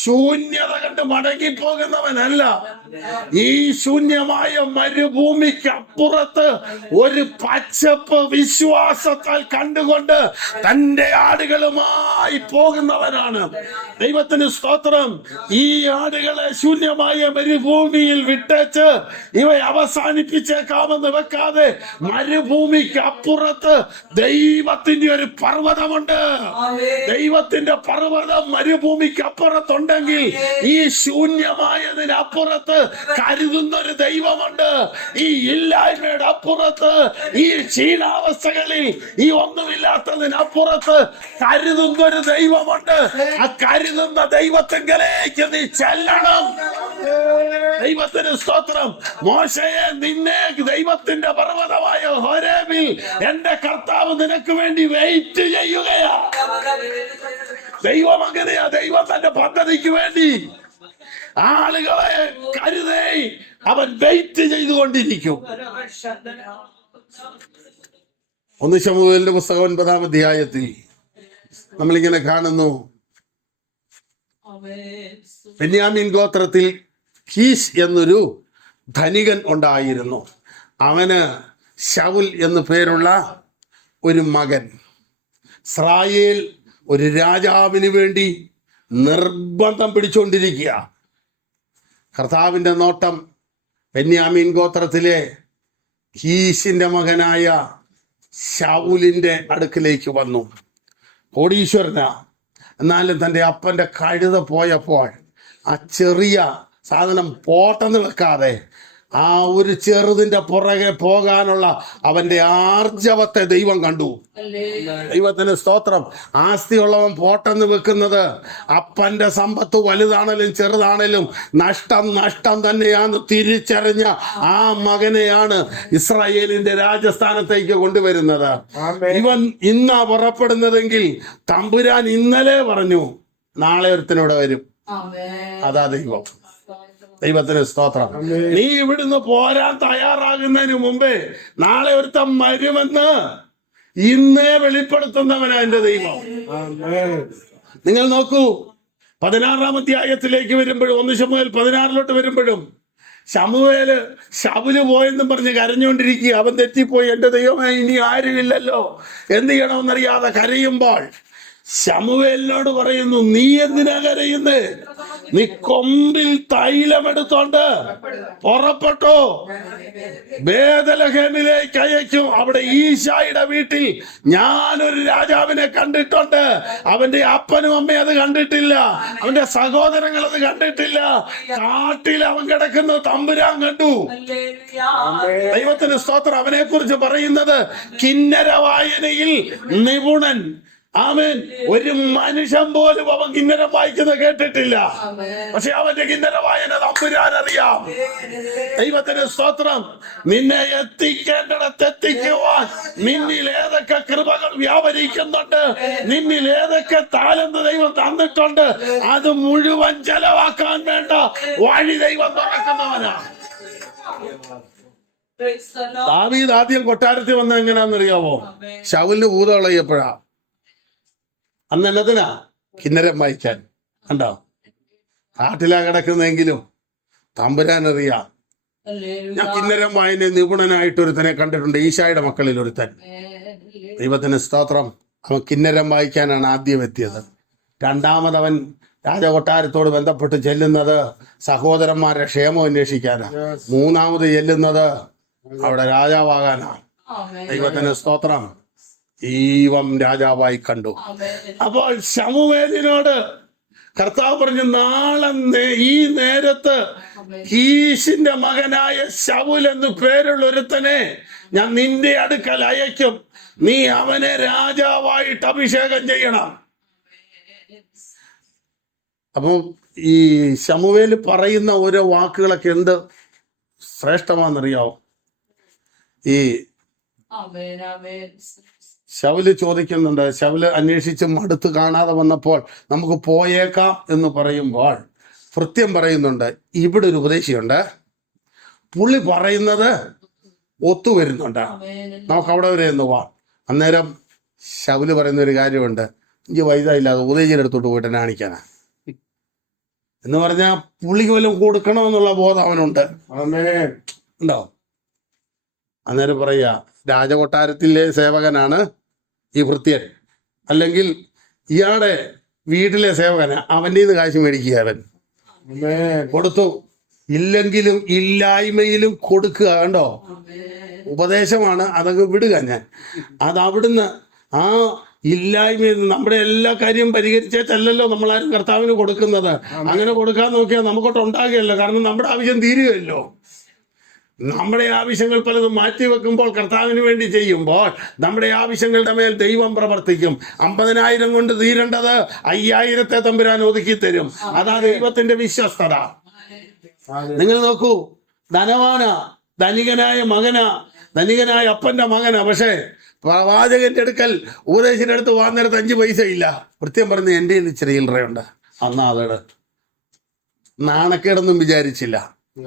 ശൂന്യത കണ്ട് മടങ്ങിപ്പോകുന്നവനല്ല. ഈ ശൂന്യമായ മരുഭൂമിക്ക് അപ്പുറത്ത് ഒരു പച്ചപ്പ് വിശ്വാസത്താൽ കണ്ടുകൊണ്ട് തന്റെ ആടുകളുമായി പോകുന്നവനാണ്. ദൈവത്തിന് സ്തോത്രം. ഈ ആടുകളെ ശൂന്യമായ മരുഭൂമിയിൽ വിട്ടേച്ച് ഇവ അവസാനിപ്പിച്ചേക്കാമെന്ന് വെക്കാതെ മരുഭൂമിക്ക് അപ്പുറത്ത് ദൈവത്തിന്റെ ഒരു പർവ്വതമുണ്ട്. ദൈവത്തിന്റെ പർവ്വതം മരുഭൂമിക്ക് അപ്പുറത്തുണ്ടെങ്കിൽ ഈ ശൂന്യമായതിനപ്പുറത്ത് കരുതുന്ന ഒരു ദൈവമുണ്ട്. ഈ ഇല്ലായ്മയുടെ അപ്പുറത്ത്, ഈ ക്ഷീണാവസ്ഥകളിൽ, ഈ ഒന്നുമില്ലാത്തതിനപ്പുറത്ത് കരുതുന്ന ഒരു ദൈവമുണ്ട്. ആ കരുതുന്ന ദൈവത്തിങ്കലേക്ക് നീ ചെല്ലണം. ദൈവത്തിന് സ്തോത്രം. മോശയെ, നിന്നെ ദൈവത്തിന്റെ പർവ്വതമായ ഹോരേബിൽ എന്റെ കർത്താവ് നിനക്ക് വേണ്ടി വെയിറ്റ് ചെയ്യുകയാ. ദൈവം അങ്ങനെയാ. ദൈവം തന്റെ പദ്ധതിക്ക് വേണ്ടി ആളുകളെ കരുതേ അവൻ വെയിറ്റ് ചെയ്തുകൊണ്ടിരിക്കും. 1 ശമൂവേലിന്റെ പുസ്തകം 9-ാം അധ്യായത്തിൽ നമ്മളിങ്ങനെ കാണുന്നു, ബെന്യാമീൻ ഗോത്രത്തിൽ കീശ് എന്നൊരു ധനികൻ ഉണ്ടായിരുന്നു. അവന് ശൗൽ എന്നു പേരുള്ള ഒരു മകൻ. ഇസ്രായേൽ ഒരു രാജാവിന് വേണ്ടി നിർബന്ധം പിടിച്ചുകൊണ്ടിരിക്കുക. കർത്താവിൻ്റെ നോട്ടം ബെന്യാമീൻ ഗോത്രത്തിലെ കീശിന്റെ മകനായ ശൗലിന്റെ അടുക്കിലേക്ക് വന്നു. കോടീശ്വരനാ. എന്നാലും തൻ്റെ അപ്പൻ്റെ കഴുത പോയപ്പോൾ ആ ചെറിയ സാധനം പോട്ടെന്ന് വെക്കാതെ ആ ഒരു ചെറുതിന്റെ പുറകെ പോകാനുള്ള അവന്റെ ആർജവത്തെ ദൈവം കണ്ടു. ദൈവത്തിന് സ്തോത്രം. ആസ്തിയുള്ളവൻ പോട്ടെന്ന് വെക്കുന്നത് അപ്പന്റെ സമ്പത്ത് വലുതാണേലും ചെറുതാണേലും നഷ്ടം തന്നെയാന്ന് തിരിച്ചറിഞ്ഞ ആ മകനെയാണ് ഇസ്രായേലിന്റെ രാജസ്ഥാനത്തേക്ക് കൊണ്ടുവരുന്നത്. ഇവൻ ഇന്നാ പുറപ്പെടുന്നതെങ്കിൽ തമ്പുരാൻ ഇന്നലെ പറഞ്ഞു നാളെ ഒരുത്തനോടെ വരും. അതാ ദൈവം. ദൈവത്തിന് സ്തോത്രം. നീ ഇവിടുന്ന് പോരാൻ തയ്യാറാകുന്നതിന് മുമ്പേ നാളെ ഒരുത്തൻ വരുമെന്ന് ഇന്നേ വെളിപ്പെടുത്തുന്നവനാ എന്റെ ദൈവം. നിങ്ങൾ നോക്കൂ, 16-ാം അധ്യായത്തിലേക്ക് വരുമ്പോഴും 1 ശമൂവേൽ 16 വരുമ്പോഴും ശൗല് പോയെന്നും പറഞ്ഞ് കരഞ്ഞുകൊണ്ടിരിക്കുക. അവൻ തെറ്റിപ്പോയി, എന്റെ ദൈവമേ ഇനി ആരുമില്ലല്ലോ എന്ത് ചെയ്യണമെന്നറിയാതെ കരയുമ്പോൾ ശമൂവേലിനോട് പറയുന്നു, നീ എന്തിനാ കരയുന്നേ? നീ കൊമ്പിൽ തൈലമെടുത്തോണ്ട് പുറപ്പെട്ടോ, ബേഥലഹേമിലേക്ക് അയക്കും. അവിടെ ഈശായുടെ വീട്ടിൽ ഞാനൊരു രാജാവിനെ കണ്ടിട്ടുണ്ട്. അവന്റെ അപ്പനും അമ്മയും അത് കണ്ടിട്ടില്ല, അവന്റെ സഹോദരങ്ങൾ അത് കണ്ടിട്ടില്ല. കാട്ടിൽ അവൻ കിടക്കുന്ന തമ്പുരാൻ കണ്ടു. ദൈവത്തിന് സ്തോത്രം. അവനെ കുറിച്ച് പറയുന്നത് കിന്നര വായനയിൽ നിപുണൻ. ആമേൻ. ഒരു മനുഷ്യൻ പോലും അവൻ കിന്നരം വായിക്കുന്നത് കേട്ടിട്ടില്ല. പക്ഷെ അവന്റെ കിന്നര വായന തമ്പുരാൻ അറിയാം. ദൈവത്തിന് സ്തോത്രം. നിന്നെ എത്തിക്കേണ്ടിടത്ത് എത്തിക്കുവാൻ നിന്നിൽ ഏതൊക്കെ കൃപകൾ വ്യാപരിക്കുന്നുണ്ട്, നിന്നിൽ ഏതൊക്കെ താലന്ത് ദൈവം തന്നിട്ടുണ്ട്, അത് മുഴുവൻ ചെലവാക്കാൻ വേണ്ട വഴി ദൈവം തുറക്കുന്നവനാണ്. ദാവീദ് ആദ്യം കൊട്ടാരത്തിൽ വന്നത് എങ്ങനെയാണെന്നറിയാമോ? ശൗലിന് ഭൂതമുള്ളപ്പോഴാ. അന്ന് എന്നതിനാ? കിന്നരം വായിക്കാൻ. കണ്ടോ? കാട്ടിലാ കിടക്കുന്നെങ്കിലും തമ്പുരാൻ അറിയാം. ഞാൻ കിന്നരം വായന നിപുണനായിട്ടൊരുത്തനെ കണ്ടിട്ടുണ്ട്, ഈശായുടെ മക്കളിൽ ഒരുത്തൻ. ദൈവത്തിന് സ്തോത്രം. അവൻ കിന്നരം വായിക്കാനാണ് ആദ്യം എത്തിയത്. രണ്ടാമതവൻ രാജകൊട്ടാരത്തോട് ബന്ധപ്പെട്ട് ചെല്ലുന്നത് സഹോദരന്മാരുടെ ക്ഷേമം അന്വേഷിക്കാനാണ്. മൂന്നാമത് ചെല്ലുന്നത് അവിടെ രാജാവാകാനാണ്. ദൈവത്തിന് സ്തോത്രം. ദൈവം രാജാവായി കണ്ടു. അപ്പോൾ ശമൂവേലിനോട് കർത്താവ് പറഞ്ഞു, നാളെ ഈ നേരത്ത് കീശിന്റെ മകനായ ശൗൽ എന്ന് പേരുള്ള ഒരുത്തനെ ഞാൻ നിന്റെ അടുക്കൽ അയക്കും. നീ അവനെ രാജാവായിട്ട് അഭിഷേകം ചെയ്യണം. അപ്പൊ ഈ ശമൂവേല് പറയുന്ന ഓരോ വാക്കുകളൊക്കെ എന്ത് ശ്രേഷ്ഠമാണെന്നറിയാവോ? ഈ ശൗല് ചോദിക്കുന്നുണ്ട്. ശൗല് അന്വേഷിച്ച് മടുത്ത് കാണാതെ വന്നപ്പോൾ നമുക്ക് പോയേക്കാം എന്ന് പറയുമ്പോൾ ഭൃത്യം പറയുന്നുണ്ട്, ഇവിടെ ഒരു ഉപദേശിയുണ്ട്, പുള്ളി പറയുന്നത് ഒത്തുവരുന്നുണ്ട്, നമുക്ക് അവിടെ വരെ എന്ന് പോവാം. അന്നേരം ശൗല് പറയുന്ന ഒരു കാര്യമുണ്ട്, എനിക്ക് വൈദ്യമില്ലാതെ ഉപദേശിയുടെ അടുത്തോട്ട് പോയിട്ട് കാണിക്കാനാ. എന്ന് പറഞ്ഞാൽ പുള്ളിക്ക് വല്ലതും കൊടുക്കണമെന്നുള്ള ബോധം അവനുണ്ട്. ഉണ്ടോ? അന്നേരം പറയുക, രാജകൊട്ടാരത്തിലെ സേവകനാണ് ഈ ഭൃത്യൻ, അല്ലെങ്കിൽ ഇയാളുടെ വീട്ടിലെ സേവകന്, അവൻ്റെ നിന്ന് കാശ് മേടിക്കുക. അവൻ കൊടുത്തു. ഇല്ലെങ്കിലും ഇല്ലായ്മയിലും കൊടുക്കുക. കണ്ടോ? ഉപദേശമാണ്, അതങ്ങ് വിടുക. ഞാൻ അത് അവിടുന്ന് ആ ഇല്ലായ്മയിൽ നമ്മുടെ എല്ലാ കാര്യവും പരിഹരിച്ചല്ലോ നമ്മളാരും കർത്താവിന് കൊടുക്കുന്നത്. അങ്ങനെ കൊടുക്കാൻ നോക്കിയാൽ നമുക്കൊട്ട് ഉണ്ടാകുകയല്ലോ. കാരണം നമ്മുടെ ആവശ്യം തീരുകയല്ലോ. നമ്മുടെ ആവശ്യങ്ങൾ പലതും മാറ്റിവെക്കുമ്പോൾ കർത്താവിന് വേണ്ടി ചെയ്യുമ്പോൾ നമ്മുടെ ആവശ്യങ്ങളുടെ മേൽ ദൈവം പ്രവർത്തിക്കും. 50,000 കൊണ്ട് തീരേണ്ടത് 5,000 തമ്പുരാൻ ഒതുക്കി തരും. അതാ ദൈവത്തിന്റെ വിശ്വസ്തത. നിങ്ങൾ നോക്കൂ, ധനികനായ ധനികനായ അപ്പന്റെ മകനാ. പക്ഷേ പ്രവാചകന്റെ അടുക്കൽ, ഉപദേശത്തിന്റെ അടുത്ത് വാങ്ങുന്നിടത്ത് 5 പൈസ ഇല്ല. കൃത്യം പറഞ്ഞ് എൻ്റെ ഇച്ചിരി ചില്ലറയുണ്ട്, അന്നാ അതോട് നാണക്കേടൊന്നും വിചാരിച്ചില്ല.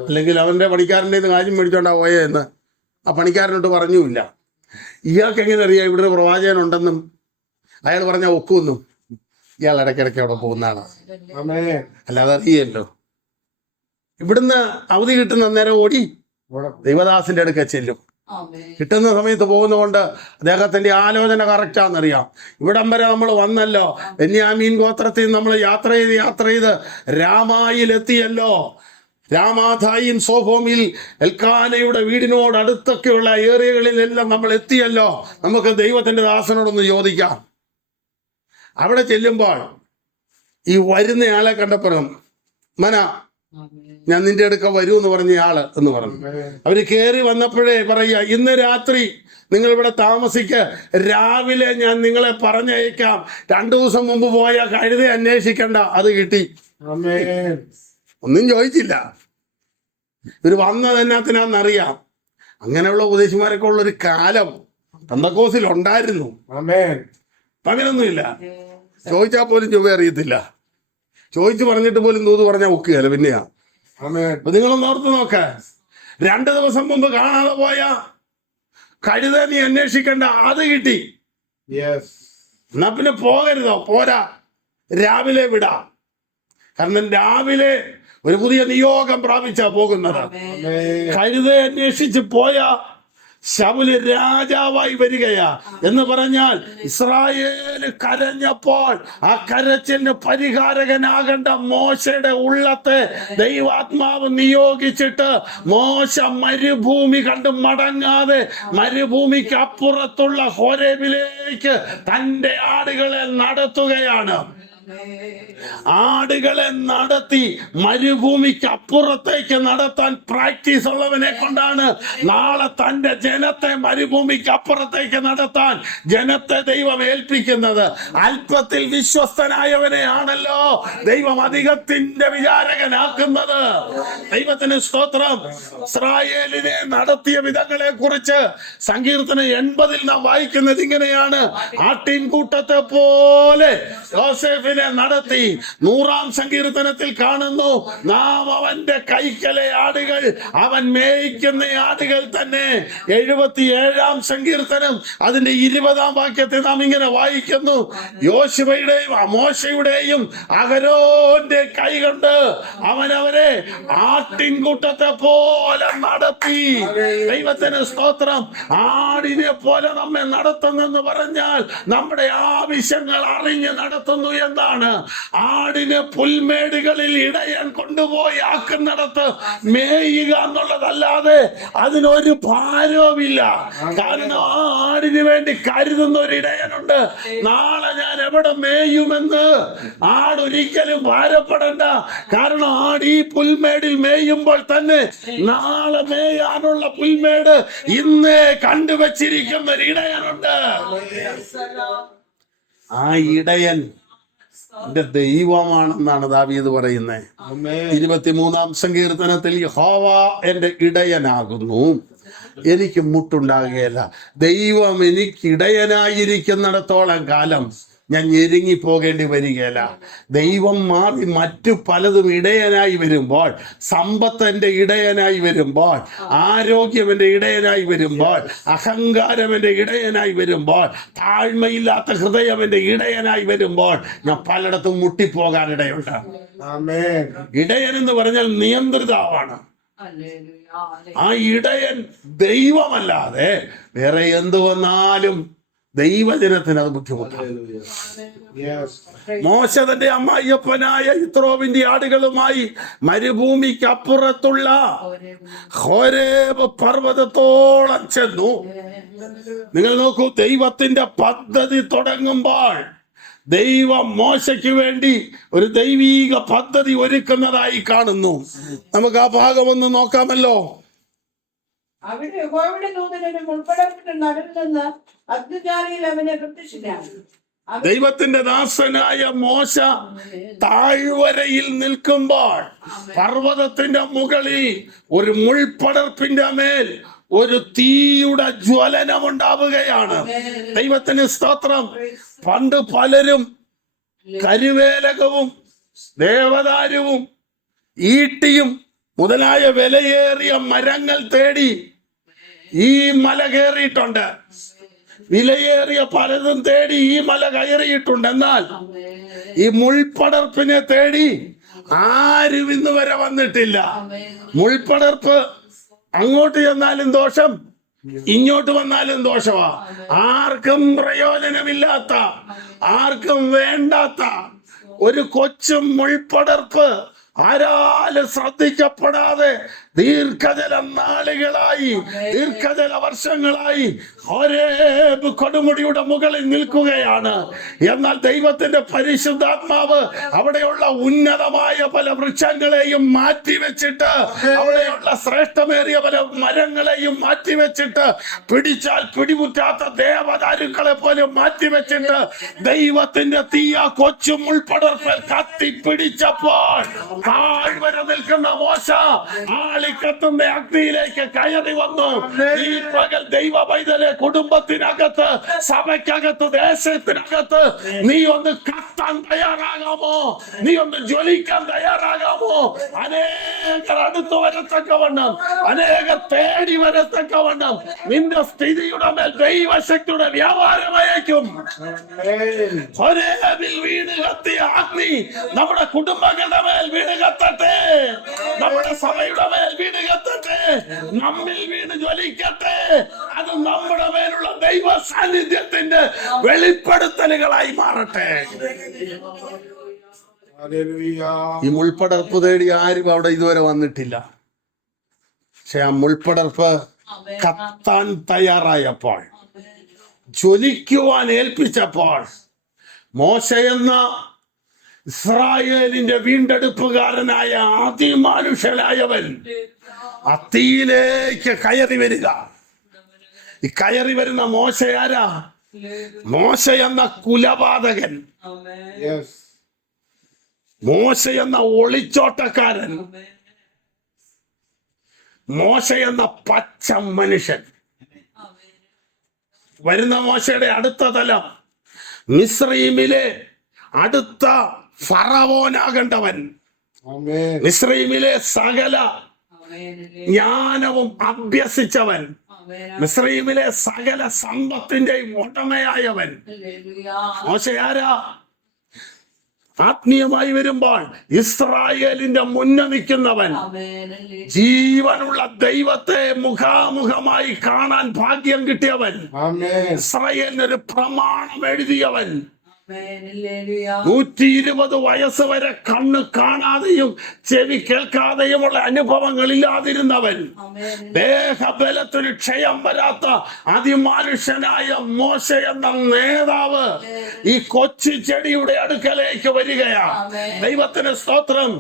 അല്ലെങ്കിൽ അവന്റെ പണിക്കാരൻ്റെ നിന്ന് കാര്യം മേടിച്ചോണ്ടാ പോയെന്ന് ആ പണിക്കാരനോട്ട് പറഞ്ഞുമില്ല. ഇയാൾക്ക് എങ്ങനെ അറിയാം ഇവിടെ ഒരു പ്രവാചകൻ ഉണ്ടെന്നും അയാൾ പറഞ്ഞാൽ ഒക്കുമെന്നും? ഇയാൾ ഇടയ്ക്കിടയ്ക്ക് അവിടെ പോകുന്നതാണ്, അല്ലാതെ അറിയല്ലോ. ഇവിടുന്ന് അവധി കിട്ടുന്ന നേരം ഓടി ദൈവദാസിന്റെ അടുക്ക ചെല്ലും. കിട്ടുന്ന സമയത്ത് പോകുന്നതുകൊണ്ട് അദ്ദേഹത്തിന്റെ ആലോചന കറക്റ്റാന്നറിയാം. ഇവിടം വരെ നമ്മൾ വന്നല്ലോ, ബെന്യാമീൻ ഗോത്രത്തിൽ നമ്മൾ യാത്ര ചെയ്ത് രാമായിലെത്തിയല്ലോ. രാമാഥായിൻ സോഫോമിൽ എൽക്കാനയുടെ വീടിനോട് അടുത്തൊക്കെയുള്ള ഏരിയകളിലെല്ലാം നമ്മൾ എത്തിയല്ലോ. നമുക്ക് ദൈവത്തിന്റെ ദാസനോടൊന്ന് ചോദിക്കാം. അവിടെ ചെല്ലുമ്പോൾ ഈ വരുന്നയാളെ കണ്ടപ്പോഴും ഞാൻ നിന്റെ അടുക്ക വരൂ എന്ന് പറഞ്ഞ ആള് എന്ന് പറഞ്ഞു. അവര് കയറി വന്നപ്പോഴേ പറയുക, ഇന്ന് രാത്രി നിങ്ങൾ ഇവിടെ താമസിക്ക്, രാവിലെ ഞാൻ നിങ്ങളെ പറഞ്ഞയക്കാം. 2 ദിവസം മുമ്പ് പോയ കഴുത അന്വേഷിക്കണ്ട, അത് കിട്ടി. ഒന്നും ചോദിച്ചില്ല. ഇവര് വന്നത് എന്നാത്തിനാന്നറിയാം. അങ്ങനെയുള്ള ഉപദേശിമാരൊക്കെ ഉള്ളൊരു കാലം പെന്തക്കോസിൽ ഉണ്ടായിരുന്നു. അങ്ങനൊന്നുമില്ല. ചോദിച്ചാൽ പോലും ചൊവ്വ അറിയത്തില്ല. ചോദിച്ചു പറഞ്ഞിട്ട് പോലും തൂത് പറഞ്ഞാൽ ഒക്കുകയല്ല. പിന്നെയാ നിങ്ങളൊന്ന് ഓർത്ത് നോക്ക, 2 ദിവസം മുമ്പ് കാണാതെ പോയ കഴുത നീ അന്വേഷിക്കണ്ട, അത് കിട്ടി. എന്നാ പിന്നെ പോകരുതോ? പോരാ, രാവിലെ വിടാം. കാരണം രാവിലെ ഒരു പുതിയ നിയോഗം പ്രാപിച്ചാ പോകുന്നത്. കഴുത അന്വേഷിച്ച് പോയ ശൗല് രാജാവായി വരികയാ. എന്ന് പറഞ്ഞാൽ ഇസ്രായേല് കരഞ്ഞപ്പോൾ ആ കരച്ചിന് പരിഹാരകനാകേണ്ട മോശയുടെ ഉള്ളത്തെ ദൈവാത്മാവ് നിയോഗിച്ചിട്ട് മോശ മരുഭൂമി കണ്ട് മടങ്ങാതെ മരുഭൂമിക്ക് അപ്പുറത്തുള്ള ഹോരേബിലേക്ക് തന്റെ ആടുകളെ നടത്തുകയാണ്. ആടുകളെ നടത്തി മരുഭൂമിക്ക് അപ്പുറത്തേക്ക് നടത്താൻ പ്രാക്ടീസ് ഉള്ളവനെ കൊണ്ടാണ് നാളെ തന്റെ ജനത്തെ മരുഭൂമിക്ക് അപ്പുറത്തേക്ക് നടത്താൻ ജനത്തെ ദൈവം ഏൽപ്പിക്കുന്നത്. അല്പത്തിൽ വിശ്വസ്തനായവനെ ആണല്ലോ ദൈവം അധികത്തിന്റെ വിചാരകനാക്കുന്നത്. ദൈവത്തിന് സ്തോത്രം. ഇസ്രായേലിനെ നടത്തിയ വിധങ്ങളെ കുറിച്ച് സങ്കീർത്തനം 80 നാം വായിക്കുന്നത് ഇങ്ങനെയാണ്: ആട്ടിൻകൂട്ടത്തെ പോലെ യോസേഫിനെ നടത്തി. 100-ാം സങ്കീർത്തനത്തിൽ കാണുന്നു, നാം അവന്റെ കൈക്കലെ ആടുകൾ, അവൻ മേയിക്കുന്ന ആടുകൾ തന്നെ. 77-ാം സങ്കീർത്തനം അതിന്റെ 20-ാം വാക്യത്തിൽ നാം ഇങ്ങനെ വായിക്കുന്നു: യോശുവയുടെയും മോശയുടെയും അഹരോന്റെ കൈ കൊണ്ട് അവൻ അവരെ ആട്ടിൻകൂട്ടത്തെ പോലെ നടത്തി. ദൈവത്തിന് സ്തോത്രം. ആടിനെ പോലെ നമ്മെ നടത്തുന്നെന്ന് പറഞ്ഞാൽ നമ്മുടെ ആവശ്യങ്ങൾ അറിഞ്ഞ് നടത്തുന്നു എന്നാണ്. ആടിനെ പുൽമേടുകളിൽ ഇടയൻ കൊണ്ടുപോയി ആക്കുന്നിടത്ത് മേയുക എന്നുള്ളതല്ലാതെ അതിനൊരു ഭാരവുമില്ല. കാരണം ആ ആടിന് വേണ്ടി കരുതുന്ന ഒരു ഇടയനുണ്ട്. നാളെ ഞാൻ എവിടെ മേയുമെന്ന് ആടൊരിക്കലും ഭാരപ്പെടണ്ട. കാരണം ആട് ഈ പുൽമേടിൽ മേയുമ്പോൾ തന്നെ നാളെ മേയാനുള്ള പുൽമേട് ഇന്നേ കണ്ടുവച്ചിരിക്കുന്ന ഒരു ഇടയനുണ്ട്. ആ ഇടയൻ എന്റെ ദൈവമാണെന്നാണ് ദാവീദ് പറയുന്നത്. 23-ാം സങ്കീർത്തനത്തിൽ യഹോവ എന്റെ ഇടയനാകുന്നു, എനിക്ക് മുട്ടുണ്ടാകുകയില്ല. ദൈവം എനിക്ക് ഇടയനായിരിക്കുന്നിടത്തോളം കാലം ഞാൻ ഞെരുങ്ങി പോകേണ്ടി വരികയില്ല. ദൈവം മാറി മറ്റു പലതും ഇടയനായി വരുമ്പോൾ, സമ്പത്ത് എൻ്റെ ഇടയനായി വരുമ്പോൾ, ആരോഗ്യം എൻ്റെ ഇടയനായി വരുമ്പോൾ, അഹങ്കാരം എൻ്റെ ഇടയനായി വരുമ്പോൾ, താഴ്മയില്ലാത്ത ഹൃദയം എൻ്റെ ഇടയനായി വരുമ്പോൾ ഞാൻ പലയിടത്തും മുട്ടിപ്പോകാനിടയുണ്ട്. ഇടയൻ എന്ന് പറഞ്ഞാൽ നിയന്ത്രിതാവാണ്. ആ ഇടയൻ ദൈവമല്ലാതെ വേറെ എന്തു വന്നാലും ദൈവജനത്തിന് അത് ബുദ്ധിമുട്ടാണ്. മോശ തന്റെ അമ്മായിയപ്പനായ യിത്രോവിന്റെ ആടുകളുമായി മരുഭൂമിക്ക് അപ്പുറത്തുള്ള ഹോരേബ് പർവ്വതത്തോളം ചെന്നു. നിങ്ങൾ നോക്കൂ, ദൈവത്തിന്റെ പദ്ധതി തുടങ്ങുമ്പോൾ ദൈവം മോശയ്ക്ക് വേണ്ടി ഒരു ദൈവീക പദ്ധതി ഒരുക്കുന്നതായി കാണുന്നു. നമുക്ക് ആ ഭാഗം ഒന്ന് നോക്കാമല്ലോ. അവിടെ യഹോവയുടെ ദൂതൻ ഒരു മുൾപ്പടർപ്പിന്റെ നടുവിൽ നിന്ന് അഗ്നിജ്വാലയിൽ അവനെ പ്രത്യക്ഷനായി. ദൈവത്തിന്റെ ദാസനായ മോശ താഴ്വരയിൽ നിൽക്കുമ്പോൾ പർവ്വതത്തിന്റെ മുകളിൽ ഒരു മുൾപ്പടർപ്പിന്റെ മേൽ ഒരു തീയുടെ ജ്വലനം ഉണ്ടാവുകയാണ്. ദൈവത്തിന് സ്തോത്രം. പണ്ട് പലരും കരുവേലകവും ദേവദാരുവും ഈട്ടിയും മുതലായ വിലയേറിയ മരങ്ങൾ തേടി ഈ മല കയറിയിട്ടുണ്ട്. വിലയേറിയ പലതും തേടി ഈ മല കയറിയിട്ടുണ്ട്. എന്നാൽ ഈ മുൾപ്പടർപ്പിനെ തേടി ആരും ഇന്ന് വരെ വന്നിട്ടില്ല. മുൾപ്പടർപ്പ് അങ്ങോട്ട് ചെന്നാലും ദോഷം, ഇങ്ങോട്ട് വന്നാലും ദോഷമാ. ആർക്കും പ്രയോജനമില്ലാത്ത, ആർക്കും വേണ്ടാത്ത ഒരു കൊച്ചു മുൾപ്പടർപ്പ് ആരാലും ശ്രദ്ധിക്കപ്പെടാതെ ദീർഘജല നാളുകളായി, ദീർഘജല വർഷങ്ങളായി ഹോരേബ് കൊടുമുടിയുടെ മുകളിൽ നിൽക്കുകയാണ്. എന്നാൽ ദൈവത്തിന്റെ പരിശുദ്ധാത്മാവ് അവിടെയുള്ള ഉന്നതമായ പല വൃക്ഷങ്ങളെയും മാറ്റിവെച്ചിട്ട്, അവിടെയുള്ള ശ്രേഷ്ഠമേറിയ പല മരങ്ങളെയും മാറ്റിവെച്ചിട്ട്, പിടിച്ചാൽ പിടിമുറ്റാത്ത ദേവദാരുക്കളെ പോലും മാറ്റിവെച്ചിട്ട് ദൈവത്തിന്റെ തീയ കൊച്ചു മുൾപ്പടർപ്പിൽ കത്തിപ്പിടിച്ചപ്പോൾ താഴ്വര നിൽക്കുന്ന മോശ ആളിക്കത്തുന്ന അഗ്നിയിലേക്ക് കയറി വന്നു. ഈ പകൽ ദൈവ പൈതലെ കുടുംബത്തിനകത്ത്, സഭയ്ക്കകത്ത്, ദേശത്തിനകത്ത് നീ ഒന്ന് കത്താൻ തയ്യാറാകാമോ? നീ ഒന്ന് ജ്വലിക്കാൻ തയ്യാറാകാമോ? അനേകർ അടുത്ത് വരത്തക്കവണ്ണം, അനേകർ തേടി വരത്തക്കവണ്ണം നിന്റെ സ്ഥിതിയുടെ മേൽ ദൈവശക്തിയുടെ വ്യാപാരം അയക്കും. ഹോരേബിൽ വീണ് കത്തിയ അഗ്നി നമ്മുടെ കുടുംബങ്ങളുടെ മേൽ വീണ് കത്തട്ടെ, നമ്മുടെ സഭയുടെ മേൽ വീണ് കത്തട്ടെ, നമ്മിൽ വീണ് ജ്വലിക്കട്ടെ. അത് നമ്മുടെ മേലുള്ള ദൈവ സാന്നിധ്യത്തിന്റെ വെളിപ്പെടുത്തലുകളായി മാറട്ടെ. ഈ മുൾപ്പടർപ്പ് തേടി ആരും അവിടെ ഇതുവരെ വന്നിട്ടില്ല. പക്ഷെ ആ മുൾപ്പടർപ്പ് കത്താൻ തയ്യാറായപ്പോൾ, ജ്വലിക്കുവാൻ ഏൽപ്പിച്ചപ്പോൾ, മോശ എന്ന ഇസ്രായേലിന്റെ വീണ്ടെടുപ്പുകാരനായ അതിമാനുഷനായവൻ ആ തീയിലേക്ക് കയറി വരിക. ഈ കയറി വരുന്ന മോശ ആരാ? മോശ എന്ന കുലപാതകൻ, മോശ എന്ന ഒളിച്ചോട്ടക്കാരൻ, മോശ എന്ന പച്ച മനുഷ്യൻ. വരുന്ന മോശയുടെ അടുത്ത തലം മിസ്രയീമിലെ അടുത്ത ഫറവോനാകേണ്ടവൻ, മിസ്രയീമിലെ സകല ജ്ഞാനവും അഭ്യസിച്ചവൻ, മിസ്രയീമിലെ സകല സമ്പത്തിന്റെയും ഉടമയായവൻ. മോശ ആരാ? ആത്മീയമായി വരുമ്പോൾ ഇസ്രായേലിന്റെ മുന്നിൽ നിൽക്കുന്നവൻ, ജീവനുള്ള ദൈവത്തെ മുഖാമുഖമായി കാണാൻ ഭാഗ്യം കിട്ടിയവൻ, ഇസ്രായേലിനൊരു പ്രമാണം എഴുതിയവൻ, 120 വയസ്സ് വരെ കണ്ണ് കാണാതെയും ചെവി കേൾക്കാതെയുമുള്ള അനുഭവങ്ങളില്ലാതിരുന്നവൻ, ദേഹബലത്തിന് ക്ഷയം വരാത്ത അതിമാനുഷനായ മോശ എന്ന നേതാവ് ഈ കൊച്ചു ചെടിയുടെ അടുക്കലേക്ക് വരികയാ. ദൈവത്തിന് സ്തോത്രം.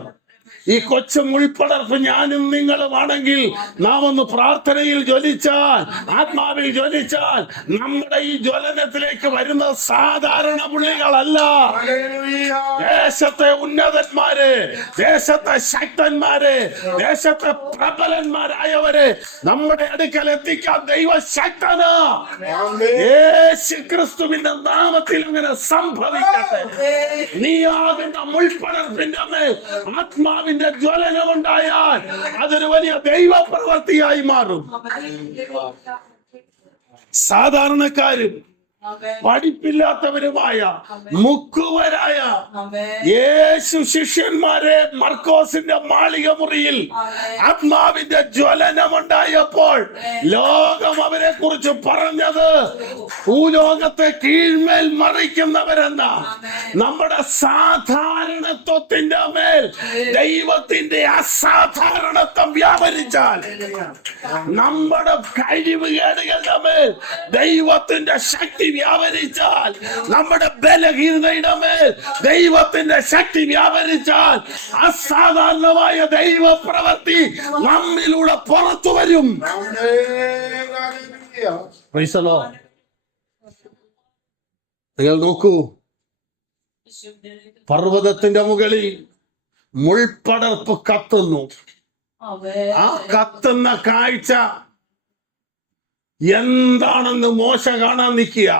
ഈ കൊച്ചു മുൾപ്പടർപ്പ് ഞാനും നിങ്ങളുമാണെങ്കിൽ നാം ഒന്ന് പ്രാർത്ഥനയിൽ ജ്വലിച്ചാൽ, ആത്മാവിൽ ജ്വലിച്ചാൽ, നമ്മുടെ ഈ ജ്വലനത്തിലേക്ക് വരുന്ന സാധാരണ പുള്ളികളല്ല. ദേശത്തെ ഉന്നതന്മാര്, ദേശത്തെ ശക്തന്മാര്, ദേശത്തെ പ്രബലന്മാരായവര് നമ്മുടെ അടുക്കൽ എത്തിക്കാൻ ദൈവശക്തനാ. യേശു ക്രിസ്തുവിന്റെ നാമത്തിൽ അങ്ങനെ സംഭവിക്കട്ടെ. നീ ആകുന്ന മുൾപ്പടർപ്പിന്റെ മേൽ ആത്മാവിന്റെ ജ്വലനമുണ്ടായാൽ അതൊരു വലിയ ദൈവപ്രവൃത്തിയായി മാറും. സാധാരണക്കാരും പഠിപ്പില്ലാത്തവരുമായ മുക്കുവരായ യേശു ശിഷ്യന്മാരെ മർക്കോസിന്റെ മാളിക മുറിയിൽ ആത്മാവിന്റെ ജ്വലനമുണ്ടായപ്പോൾ ലോകം അവരെ കുറിച്ച് പറഞ്ഞത് ഭൂലോകത്തെ കീഴ്മേൽ മറിക്കുന്നവരെന്ന. നമ്മുടെ സാധാരണത്വത്തിന്റെ മേൽ ദൈവത്തിന്റെ അസാധാരണത്വം വ്യാപരിച്ചാൽ, നമ്മുടെ കഴിവുകേടുകളുടെ മേൽ ദൈവത്തിന്റെ ശക്തി വ്യാപരിച്ചാൽ, നമ്മുടെ ബലഹീനതയുടെ മേൽ ദൈവത്തിന്റെ ശക്തി വ്യാപരിച്ചാൽ അസാധാരണമായ ദൈവപ്രവൃത്തി നമ്മിലൂടെ പുറത്തു വരും. നിങ്ങൾ നോക്കൂ, പർവ്വതത്തിന്റെ മുകളിൽ മുൾപ്പടർപ്പ് കത്തുന്നു. ആ കത്തുന്ന കാഴ്ച എന്താണെന്ന് മോശ കാണാൻ നിൽക്കുക.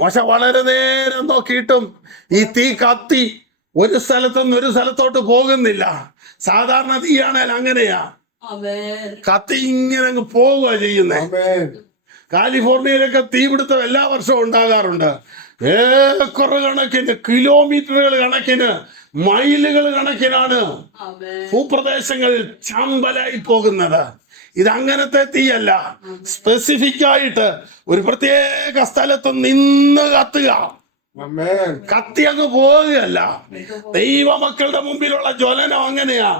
മോശ വളരെ നേരം നോക്കിയിട്ടും ഈ തീ കത്തി ഒരു സ്ഥലത്തുനിന്ന് ഒരു സ്ഥലത്തോട്ട് പോകുന്നില്ല. സാധാരണ തീയാണേൽ അങ്ങനെയാ, കത്തി ഇങ്ങനെ അങ്ങ് പോവുക ചെയ്യുന്നേ. കാലിഫോർണിയയിലൊക്കെ തീപിടുത്തം എല്ലാ വർഷവും ഉണ്ടാകാറുണ്ട്. ഏക്കർ കണക്കിന്, കിലോമീറ്ററുകൾ കണക്കിന്, മൈലുകൾ കണക്കിനാണ് ഭൂപ്രദേശങ്ങൾ ചാമ്പലായി പോകുന്നത്. ഇതങ്ങനത്തെ തീയല്ല, സ്പെസിഫിക് ആയിട്ട് ഒരു പ്രത്യേക സ്ഥലത്ത് നിന്ന് കത്തുക, കത്തി അങ്ങ് പോവുകയല്ല. ദൈവമക്കളുടെ മുമ്പിലുള്ള ജ്വലനം അങ്ങനെയാ.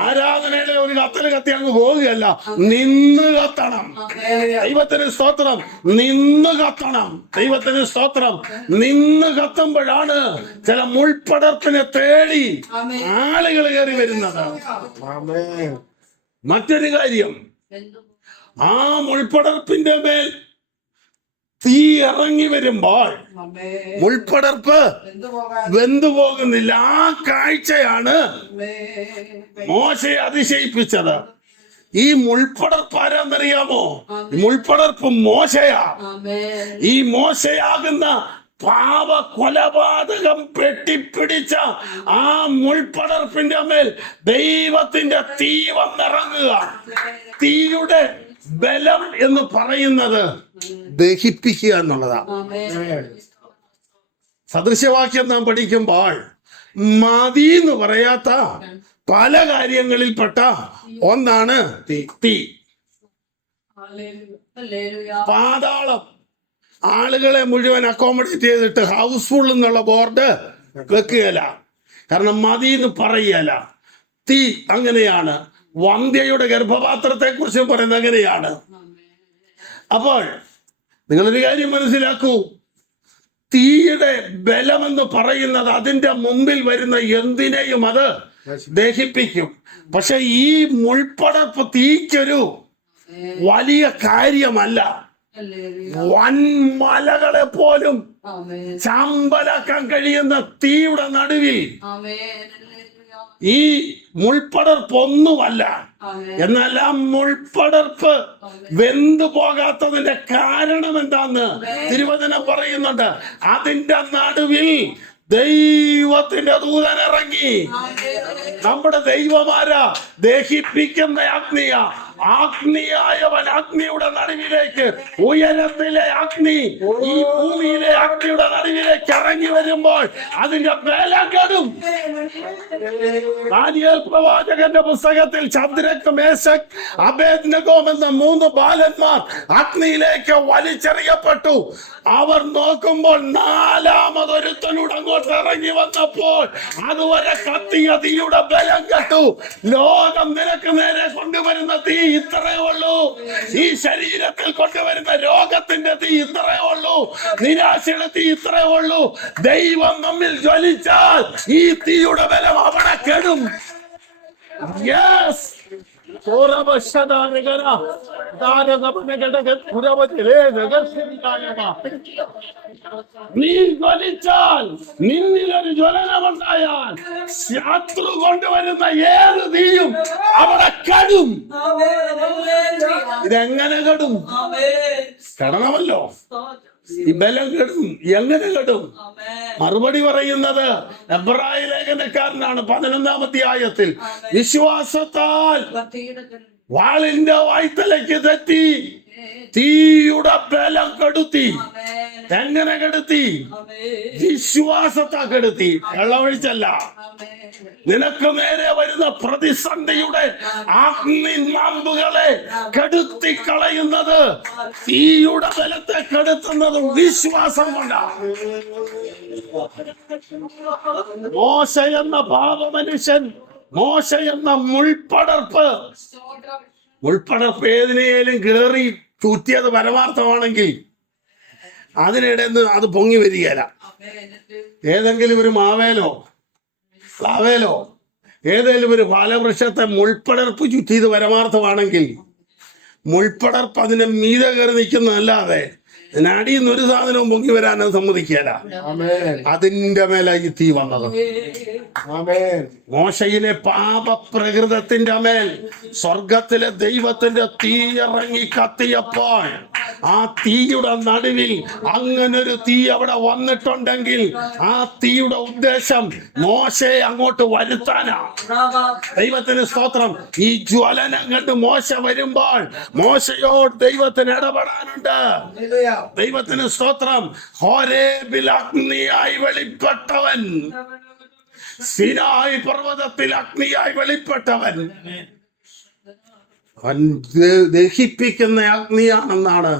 ആരാധനയുടെ ഒരു കത്തല് കത്തി അങ്ങ് പോവുകയല്ല, നിന്ന് കത്തണം. ദൈവത്തിന് സ്തോത്രം, നിന്ന് കത്തണം. ദൈവത്തിന് സ്തോത്രം. നിന്ന് കത്തുമ്പോഴാണ് ചില മുൾപ്പടർപ്പിനെ തേടി ആളുകൾ കയറി വരുന്നത്. മറ്റൊരു കാര്യം, ആ മുൾപ്പടർപ്പിന്റെ മേൽ തീ ഇറങ്ങി വരുമ്പോൾ മുൾപ്പടർപ്പ് വെന്തുപോകുന്നില്ല. ആ കാഴ്ചയാണ് മോശയെ അതിശയിപ്പിച്ചത്. ഈ മുൾപ്പടർപ്പ് ആരാന്നറിയാമോ? മുൾപ്പടർപ്പ് മോശയാ. ഈ മോശയാകുന്ന പാപ കൊലപാതകം പെട്ടിപ്പിടിച്ച ആ മുൾപ്പടർപ്പിന്റെ മേൽ ദൈവത്തിന്റെ തീ വന്നിറങ്ങുക. തീയുടെ ബലം എന്ന് പറയുന്നത് ദഹിപ്പിക്കുക എന്നുള്ളതാണ്. സദൃശവാക്യം നാം പഠിക്കുമ്പോൾ മതി എന്ന് പറയാത്ത പല കാര്യങ്ങളിൽപ്പെട്ട ഒന്നാണ് തീ. പാതാളം ആളുകളെ മുഴുവൻ അക്കോമഡേറ്റ് ചെയ്തിട്ട് ഹൗസ്ഫുൾ എന്നുള്ള ബോർഡ് വെക്കുകയല്ല. കാരണം മതി എന്ന് പറയല. തീ അങ്ങനെയാണ്. വന്ധ്യയുടെ ഗർഭപാത്രത്തെ കുറിച്ച് പറയുന്നത് അങ്ങനെയാണ്. അപ്പോൾ നിങ്ങളൊരു കാര്യം മനസ്സിലാക്കൂ, തീയുടെ ബലമെന്ന് പറയുന്നത് അതിന്റെ മുമ്പിൽ വരുന്ന എന്തിനേയും അത് ദഹിപ്പിക്കും. പക്ഷെ ഈ മുൾപ്പടർപ്പ് തീക്കൊരു വലിയ കാര്യമല്ല. വൻമലകളെ പോലും ചാമ്പലാക്കാൻ കഴിയുന്ന തീയുടെ നടുവിൽ ഈ മുൾപ്പടർപ്പൊന്നുമല്ല. എന്നാൽ ആ മുൾപ്പടർപ്പ് വെന്തു പോകാത്തതിന്റെ കാരണം എന്താന്ന് തിരുവചനം പറയുന്നുണ്ട്. അതിന്റെ നടുവിൽ ദൈവത്തിന്റെ ദൂതൻ ഇറങ്ങി. നമ്മുടെ ദൈവമാരാ ദഹിപ്പിക്കുന്ന അഗ്നിയ. അഗ്നിയായവൻ അഗ്നിയുടെ നടുവിലേക്ക്, ഉയരത്തിലെ അഗ്നി ഈ ഭൂമിയിലെ അഗ്നിയുടെ നടുവിലേക്ക് ഇറങ്ങി വരുമ്പോൾ അതിന്റെ ബലം കെടും. ദാനിയേൽ പ്രവാചകന്റെ പുസ്തകത്തിൽ ശദ്രക്ക്, മേശക്, അബേദ്നെഗോ എന്ന 3 ബാലന്മാർ അഗ്നിയിലേക്ക് വലിച്ചെറിയപ്പെട്ടു. അവർ നോക്കുമ്പോൾ 4മതൊരുത്തനൂടെ അങ്ങോട്ട് ഇറങ്ങി വന്നപ്പോൾ അതുവരെ കത്തിയ തീയുടെ ബലം കെട്ടു. ലോകം നിനക്ക് നേരെ കൊണ്ടുവരുന്ന തീ ഇത്രയേ ഉള്ളൂ. ഈ ശരീരത്തിൽ കൊണ്ടുവരുന്ന രോഗത്തിന്റെ തീ ഇത്രയേ ഉള്ളൂ. നിരാശയുടെ തീ ഇത്രയേ ഉള്ളൂ. ദൈവം നമ്മിൽ ജ്വലിച്ചാൽ ഈ തീയുടെ ബലം അവിടെ കെടും. Yes. നീ ജ്വലിച്ചാൽ, നിന്നിലൊരു ജ്വലനമുണ്ടായാൽ, ശത്രു കൊണ്ടുവരുന്ന ഏത് തീയും അവിടെ കടും. ഇതെങ്ങനെ കടും? കടണമല്ലോ. ഈ ബലം കെടും. എങ്ങനെ കെടും? മറുപടി പറയുന്നത് എബ്രായ ലേഖനക്കാരനാണ് 11-ാം അധ്യായത്തിൽ. വിശ്വാസത്താൽ വാളിന്റെ വായ്ത്തലയ്ക്ക് തെറ്റി തീയുടെ ബലം കെടുത്തി. എങ്ങനെ കെടുത്തി? വിശ്വാസത്താ കെടുത്തി, വെള്ളമൊഴിച്ചല്ല. നിനക്ക് നേരെ വരുന്ന പ്രതിസന്ധിയുടെ അഗ്നിനാമ്പുകളെ കെടുത്തി കളയുന്നത്, തീയുടെ ബലത്തെ കെടുത്തുന്നത് വിശ്വാസം കൊണ്ടാണ്. മോശ എന്ന പാപമനുഷ്യൻ, മോശ എന്ന മുൾപ്പടർപ്പ് ഏതിനേലും കേറി ചുറ്റിയത് പരമാർത്ഥമാണെങ്കിൽ അതിനിടെ അത് പൊങ്ങി വരികയില്ല. ഏതെങ്കിലും ഒരു മാവേലോ പ്ലാവേലോ ഏതെങ്കിലും ഒരു ഫലവൃക്ഷത്തെ മുൾപ്പടർപ്പ് ചുറ്റിയത് പരമാർത്ഥമാണെങ്കിൽ മുൾപ്പടർപ്പ് അതിന്റെ മീതെ കയറി നിൽക്കുന്നതല്ലാതെ അടിയിൽ നിന്ന് ഒരു സാധനവും പൊങ്ങി വരാൻ സമ്മതിക്കുകയില്ല. അതിന്റെ മേലെ ഈ തീ വന്നത്. മോശയിലെ പാപപ്രകൃതത്തിന്റെ മേൽ സ്വർഗത്തിലെ ദൈവത്തിന്റെ തീ ഇറങ്ങി കത്തിയപ്പോൾ ആ തീയുടെ നടുവിൽ അങ്ങനൊരു തീ അവിടെ വന്നിട്ടുണ്ടെങ്കിൽ ആ തീയുടെ ഉദ്ദേശം മോശയെ അങ്ങോട്ട് വരുത്താനാ. ദൈവത്തിന് സ്തോത്രം. ഈ ജ്വലനം കണ്ട് മോശ വരുമ്പോൾ മോശയോട് ദൈവത്തിന് ഇടപെടാനുണ്ട്. ദൈവത്തിന് സ്തോത്രം. ഹോരേബിൽ അഗ്നിയായി വെളിപ്പെട്ടവൻ, സിനായി പർവ്വതത്തിൽ അഗ്നിയായി വെളിപ്പെട്ടവൻ, ദഹിപ്പിക്കുന്ന അഗ്നിയാണെന്നാണ്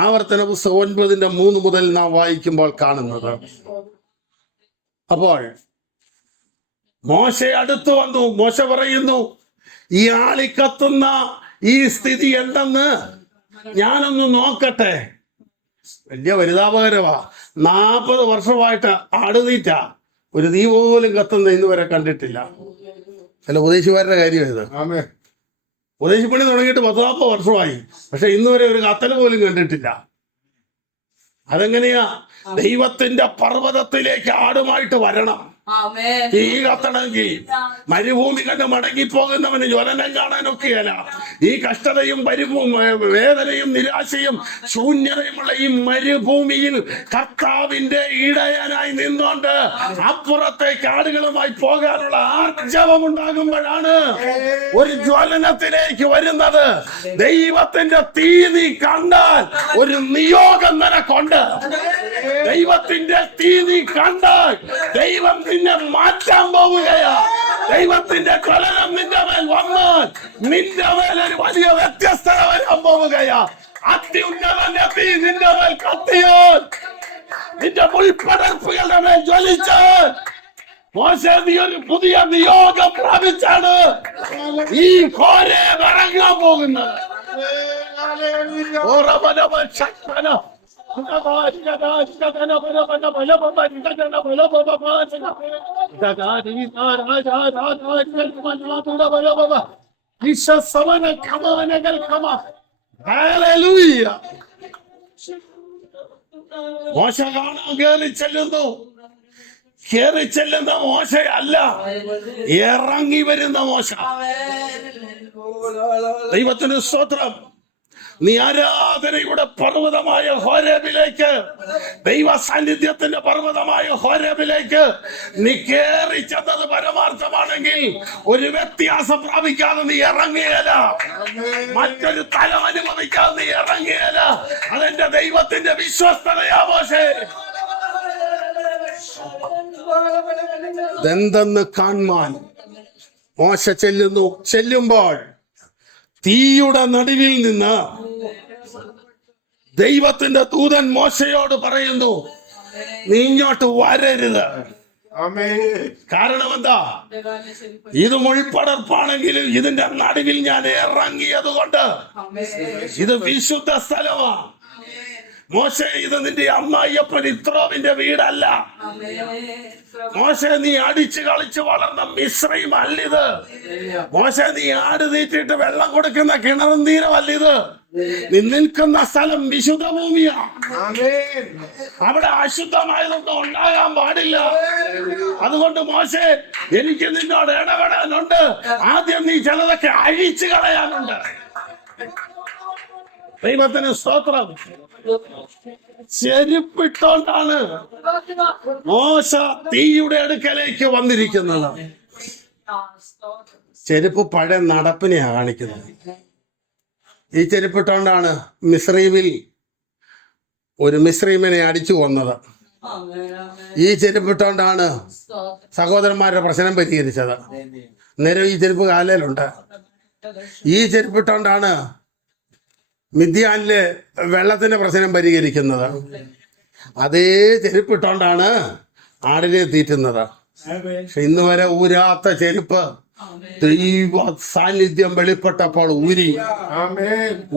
ആവർത്തന പുസ്തകം 9:3 മുതൽ നാം വായിക്കുമ്പോൾ കാണുന്നത്. അപ്പോൾ മോശ അടുത്തു വന്നു. മോശ പറയുന്നു, ഈ ആളിക്കത്തുന്ന ഈ സ്ഥിതി എന്തെന്ന് ഞാനൊന്ന് നോക്കട്ടെ. വലിയ പരിതാപകരമാ. 40 വർഷമായിട്ട് ആടുതീറ്റ ഒരു തീ പോലും കത്തുന്ന ഇന്ന് വരെ കണ്ടിട്ടില്ല. അല്ല, ഉപദേശിമാരുടെ കാര്യം ഇത്. ഉപദേശിപ്പണി തുടങ്ങിയിട്ട് 40 വർഷമായി, പക്ഷെ ഇന്ന് വരെ ഒരു കത്തൽ പോലും കണ്ടിട്ടില്ല. അതെങ്ങനെയാ? ദൈവത്തിന്റെ പർവ്വതത്തിലേക്ക് ആടുമായിട്ട് വരണം. തീ കത്തണമെങ്കിൽ മരുഭൂമി കണ്ട് മടങ്ങിപ്പോകുന്നവന് ജ്വലനം കാണാനൊക്കെയല്ല. ഈ കഷ്ടതയും വേദനയും നിരാശയും ശൂന്യതയുമുള്ള ഈ മരുഭൂമിയിൽ കർത്താവിന്റെ ഇടയനായി നിന്നുകൊണ്ട് അപ്പുറത്തേക്ക് ആടുകളുമായി പോകാനുള്ള ആർജവം ഉണ്ടാകുമ്പോഴാണ് ഒരു ജ്വലനത്തിലേക്ക് വരുന്നത്. ദൈവത്തിന്റെ തീ നീ കണ്ടാൽ ഒരു നിയോഗം നിനക്കുണ്ട്. ദൈവത്തിന്റെ തീ നീ കണ്ടാൽ ദൈവം നിന്നെ മാറ്റാൻ പോവുകയാ. ദൈവത്തിന്റെ ജ്വലനം നിന്റെ മേൽ വന്നാൽ നിന്റെ മേൽ ഒരു വലിയ വ്യത്യസ്തത വരാൻ പോവുകയാ. അത്യുന്നതന്റെ തീ നിന്റെ മേൽ കത്തിയാൽ, നിന്റെ മുൾപ്പടർപ്പുകളുടെ മേൽ ജ്വലിച്ചാൽ, മോശ നീ ഒരു പുതിയ നിയോഗം പ്രാപിച്ചാണ് ഈ ഹോരേബ് ഇറങ്ങാൻ പോകുന്നത്. മോശ കാണാൻ കയറി ചെല്ലുന്ന മോശയല്ല, ഇറങ്ങി വരുന്ന മോശ. ദൈവത്തിന് സ്തോത്രം. നീ ആരാധനയുടെ പർവ്വതമായ ഹോരേബിലേക്ക്, ദൈവ സാന്നിധ്യത്തിന്റെ പർവ്വതമായ ഹോരേബിലേക്ക് നീ കയറി ചെന്നത് പരമാർത്ഥമാണെങ്കിൽ ഒരു വ്യത്യാസം പ്രാപിക്കാതെ നീ ഇറങ്ങിയല്ല, മറ്റൊരു തലം അനുഭവിക്കാതെ നീ ഇറങ്ങിയല്ല. അതെന്റെ ദൈവത്തിന്റെ വിശ്വസ്തതയാ. മോശേ, ഇതെന്തെന്ന് കാണുവാൻ മോശ ചെല്ലുമ്പോൾ തീയുടെ നടുവിൽ നിന്ന് ദൈവത്തിന്റെ ദൂതൻ മോശയോട് പറയുന്നു, നീ ഇങ്ങോട്ട് വരരുത്. കാരണം എന്താ? ഇത് മുൾപ്പടർപ്പാണെങ്കിലും ഇതിന്റെ നടുവിൽ ഞാൻ ഇറങ്ങിയത് കൊണ്ട് ഇത് വിശുദ്ധ സ്ഥലമാണ്. മോശെ, ഇത് നിന്റെ അമ്മായിയപ്പൻ ഇത്രോവിന്റെ വീടല്ല. മോശെ, നീ അടിച്ചു കളിച്ച് വളർന്ന മിശ്രയും അല്ലിത്. മോശെ, നീ ആട് തീറ്റിട്ട് വെള്ളം കൊടുക്കുന്ന കിണറും തീരമല്ലിത്. നീ നിൽക്കുന്ന സ്ഥലം വിശുദ്ധ ഭൂമിയാണ്. അവിടെ അശുദ്ധമായതൊന്നും ഉണ്ടാകാൻ പാടില്ല. അതുകൊണ്ട് മോശെ, എനിക്ക് നിന്നോട് ഇടപെടാനുണ്ട്. ആദ്യം നീ ചിലതൊക്കെ അഴിച്ചു കളയാനുണ്ട്. ദൈവത്തിന് സ്തോത്രം. ചെരുപ്പിട്ടോണ്ടാണ് മോശ തീയുടെ അടുക്കലേക്ക് വന്നിരിക്കുന്നത്. ചെരുപ്പ് പഴയ നടപ്പിനെയാ കാണിക്കുന്നത്. ഈ ചെരുപ്പിട്ടോണ്ടാണ് മിസ്രൈമിൽ ഒരു മിസ്രൈമിനെ അടിച്ചു കൊന്നത്. ഈ ചെരുപ്പിട്ടോണ്ടാണ് സഹോദരന്മാരുടെ പ്രശ്നം പരിഹരിച്ചത്. നേരം ഈ ചെരുപ്പ് കാലയിലുണ്ട്. ഈ ചെരുപ്പിട്ടോണ്ടാണ് മിദ്യാനിലെ വെള്ളത്തിന്റെ പ്രശ്നം പരിഹരിക്കുന്നത്. അതേ ചെരുപ്പിട്ടോണ്ടാണ് ആടിനെ തീറ്റുന്നത്. പക്ഷെ ഇന്ന് വരെ ഊരാത്ത ചെരുപ്പ് ദൈവ സാന്നിധ്യം വെളിപ്പെട്ടപ്പോൾ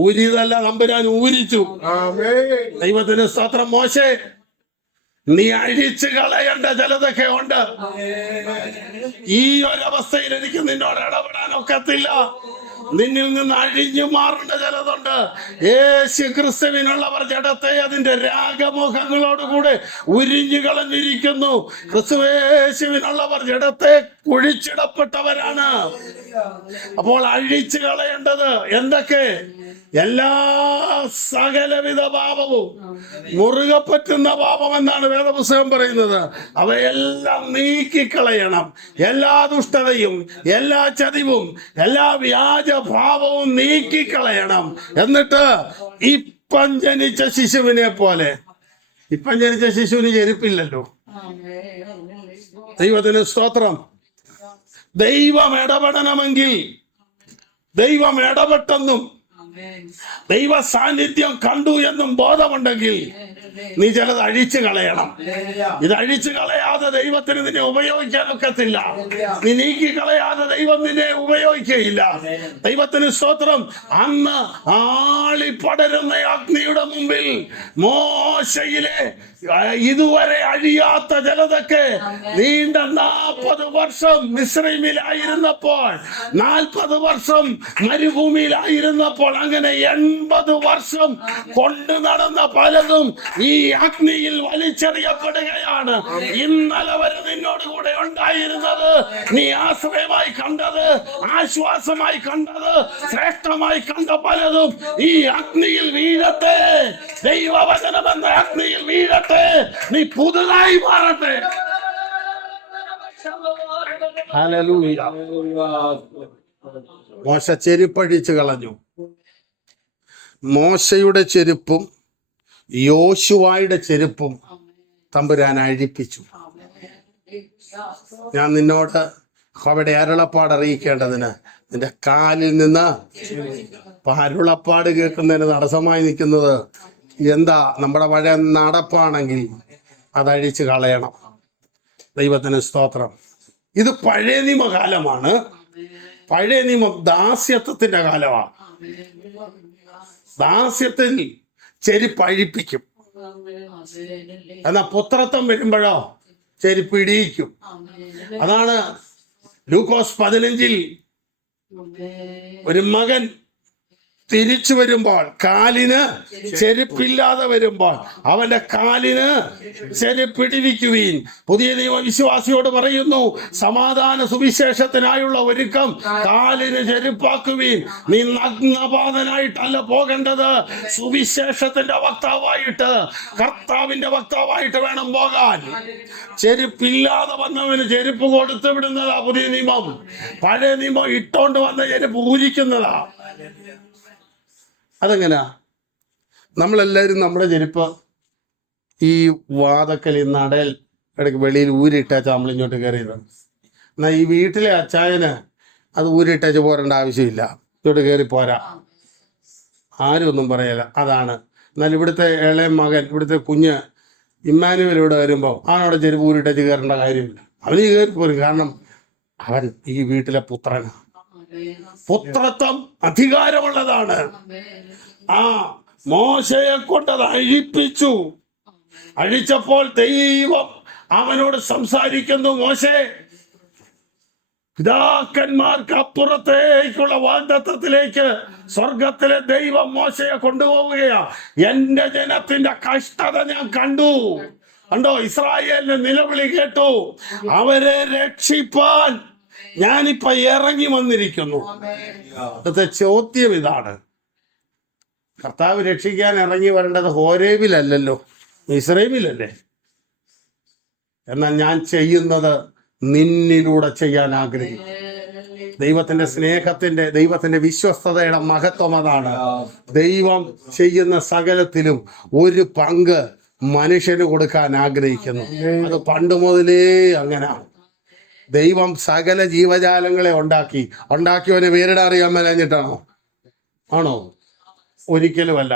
ഊരിയതല്ല, തമ്പുരാൻ ഊരിച്ചു. ദൈവത്തിന് സ്തോത്രം. മോശെ, നീ അഴിച്ചു കളയേണ്ട ചിലതൊക്കെ ഉണ്ട്. ഈ ഒരവസ്ഥയിൽ എനിക്ക് നിന്നോട് ഇടപെടാൻ ഒക്കത്തില്ല. നിന്നിൽ നിന്ന് അഴിഞ്ഞു മാറേണ്ട ചിലതുണ്ട്. യേശു ക്രിസ്തുവിനുള്ളവർ ജഡത്തെ അതിന്റെ രാഗമുഖങ്ങളോടുകൂടെ ഉരിഞ്ഞു കളഞ്ഞിരിക്കുന്നു. ക്രിസ്തുവേശുവിനുള്ളവർ ജഡത്തെ കുഴിച്ചിടപ്പെട്ടവരാണ്. അപ്പോൾ അഴിച്ചു കളയേണ്ടത് എന്തൊക്കെ? എല്ലാ സകലവിധ പാപവും, മുറുകെ പറ്റുന്ന പാപം എന്നാണ് വേദപുസ്തകം പറയുന്നത്. അവയെല്ലാം നീക്കിക്കളയണം. എല്ലാ ദുഷ്ടതയും, എല്ലാ ചതിവും, എല്ലാ വ്യാജ ഭാവവും നീക്കിക്കളയണം. എന്നിട്ട് ഇപ്പം ജനിച്ച ശിശുവിനെ പോലെ, ഇപ്പം ജനിച്ച ശിശുവിന് ചെരുപ്പില്ലല്ലോ. ദൈവത്തിന് സ്തോത്രം. ദൈവം ഇടപെടണമെങ്കിൽ, ദൈവം ഇടപെട്ടെന്നും ദൈവ സാന്നിധ്യം കണ്ടു എന്നും ബോധമുണ്ടെങ്കിൽ നീ ചിലത് അഴിച്ചു കളയണം. ഇത് അഴിച്ചു കളയാതെ ദൈവത്തിന് നിന്നെ ഉപയോഗിക്കാൻ ഒക്കത്തില്ല. നീ നീക്കി കളയാതെ ദൈവം നിന്നെ ഉപയോഗിക്കുകയില്ല. ദൈവത്തിന് സ്തോത്രം. അന്ന് ആളി പടരുന്ന അഗ്നിയുടെ മുമ്പിൽ മോശയിലെ ഇതുവരെ അഴിയാത്ത ജലതൊക്കെ നീണ്ട 40 വർഷം മിസ്രൈമിലായിരുന്നപ്പോൾ, 40 വർഷം മരുഭൂമിയിലായിരുന്നപ്പോൾ, അങ്ങനെ 80 വർഷം കൊണ്ടു നടന്ന പലതും ഈ അഗ്നിയിൽ വലിച്ചെറിയപ്പെടുകയാണ്. ഇന്നലെ വരെ നിന്നോട് കൂടെ ഉണ്ടായിരുന്നത്, നീ ആശ്രയമായി കണ്ടത്, ആശ്വാസമായി കണ്ടത്, ശ്രേഷ്ഠമായി കണ്ട പലതും ഈ അഗ്നിയിൽ വീഴട്ടെ. ദൈവവചനമെന്ന അഗ്നിയിൽ വീഴട്ടെ. നീ പുതുതായി മാറട്ടെ. ഹല്ലേലൂയ. മോശ ചെരുപ്പഴിച്ചു കളഞ്ഞു. മോശയുടെ ചെരുപ്പും യോശുവായുടെ ചെരുപ്പും തമ്പുരാൻ അഴിപ്പിച്ചു. ഞാൻ നിന്നോട് അവിടെ അരുളപ്പാട് അറിയിക്കേണ്ടതിന് നിന്റെ കാലിൽ നിന്ന് അരുളപ്പാട് കേൾക്കുന്നതിന് തടസ്സമായി നിൽക്കുന്നത് എന്താ? നമ്മുടെ പഴയ നടപ്പാണെങ്കിൽ അതഴിച്ചു കളയണം. ദൈവത്തിന് സ്തോത്രം. ഇത് പഴയ നിയമകാലമാണ്. പഴയ നിയമം ദാസ്യത്വത്തിന്റെ കാലമാണ്. ദാസ്യത്തിൽ ചെരുപ്പഴിപ്പിക്കും. എന്നാ പുത്രത്വം വരുമ്പോഴോ ചെരുപ്പിടിയിക്കും. അതാണ് ലൂക്കോസ് 15 ഒരു മകൻ തിരിച്ചു വരുമ്പോൾ, കാലിന് ചെരുപ്പില്ലാതെ വരുമ്പോൾ അവന്റെ കാലിന് ചെരുപ്പിടിവിക്കുവീൻ. പുതിയ നിയമ വിശ്വാസിയോട് പറയുന്നു, സമാധാന സുവിശേഷത്തിനായുള്ള ഒരുക്കം കാലിന് ചെരുപ്പാക്കുവീൻ. നീ നഗ്നപാതനായിട്ടല്ല പോകേണ്ടത്, സുവിശേഷത്തിന്റെ വക്താവായിട്ട്, കർത്താവിന്റെ വക്താവായിട്ട് വേണം പോകാൻ. ചെരുപ്പില്ലാതെ വന്നവന് ചെരുപ്പ് കൊടുത്തു വിടുന്നതാ പുതിയ നിയമം. പഴയ നിയമം ഇട്ടോണ്ട് വന്ന ചെരുപ്പ് ഊരിക്കുന്നതാ. അതെങ്ങനാ? നമ്മളെല്ലാവരും നമ്മുടെ ചെരുപ്പ് ഈ വാതക്കലി നടൽ ഇടയ്ക്ക് വെളിയിൽ ഊരിയിട്ടാച്ചാൽ നമ്മളിങ്ങോട്ട് കയറിയത്. എന്നാൽ ഈ വീട്ടിലെ അച്ചായന് അത് ഊരിയിട്ടാച്ച് പോരേണ്ട ആവശ്യമില്ല, ഇങ്ങോട്ട് കയറി പോരാ, ആരും ഒന്നും പറയല. അതാണ്. എന്നാൽ ഇവിടുത്തെ ഇളയ മകൻ, ഇവിടുത്തെ കുഞ്ഞ് ഇമ്മാനുവലിവിടെ വരുമ്പോൾ അവനവിടെ ചെരുപ്പ് ഊരിയിട്ടാച്ച് കയറേണ്ട കാര്യമില്ല, അവന് കയറി പോരും. കാരണം അവൻ ഈ വീട്ടിലെ പുത്രനാണ്. പുത്രത്വം അധികാരമുള്ളതാണ്. ആ മോശയെ കൊണ്ടത് അഴിപ്പിച്ചു. അഴിച്ചപ്പോൾ ദൈവം അവനോട് സംസാരിക്കുന്നു, മോശേ, പിതാക്കന്മാർക്ക് അപ്പുറത്തേക്കുള്ള വാഗ്ദത്തത്തിലേക്ക് സ്വർഗത്തിലെ ദൈവം മോശയെ കൊണ്ടുപോവുകയാ. എന്റെ ജനത്തിന്റെ കഷ്ടത ഞാൻ കണ്ടു. കണ്ടോ, ഇസ്രായേലിന്റെ നിലവിളി കേട്ടു. അവരെ രക്ഷിപ്പാൻ ഞാനിപ്പോ ഇറങ്ങി വന്നിരിക്കുന്നു. ഇന്നത്തെ ചോദ്യം ഇതാണ്, കർത്താവ് രക്ഷിക്കാൻ ഇറങ്ങി വരേണ്ടത് ഹോരേബിലല്ലല്ലോ, മിസ്രയീമിലല്ലേ? എന്നാൽ ഞാൻ ചെയ്യുന്നത് നിന്നിലൂടെ ചെയ്യാൻ ആഗ്രഹിക്കുന്നു. ദൈവത്തിന്റെ സ്നേഹത്തിന്റെ, ദൈവത്തിന്റെ വിശ്വസ്തതയുടെ മഹത്വം അതാണ്. ദൈവം ചെയ്യുന്ന സകലത്തിലും ഒരു പങ്ക് മനുഷ്യന് കൊടുക്കാൻ ആഗ്രഹിക്കുന്നു. അത് പണ്ട് മുതലേ അങ്ങനെയാണ്. ദൈവം സകല ജീവജാലങ്ങളെ ഉണ്ടാക്കിയവനെ പേരിടാൻ അറിയാൻ മേലഞ്ഞിട്ടാണോ? ആണോ? ഒരിക്കലുമല്ല.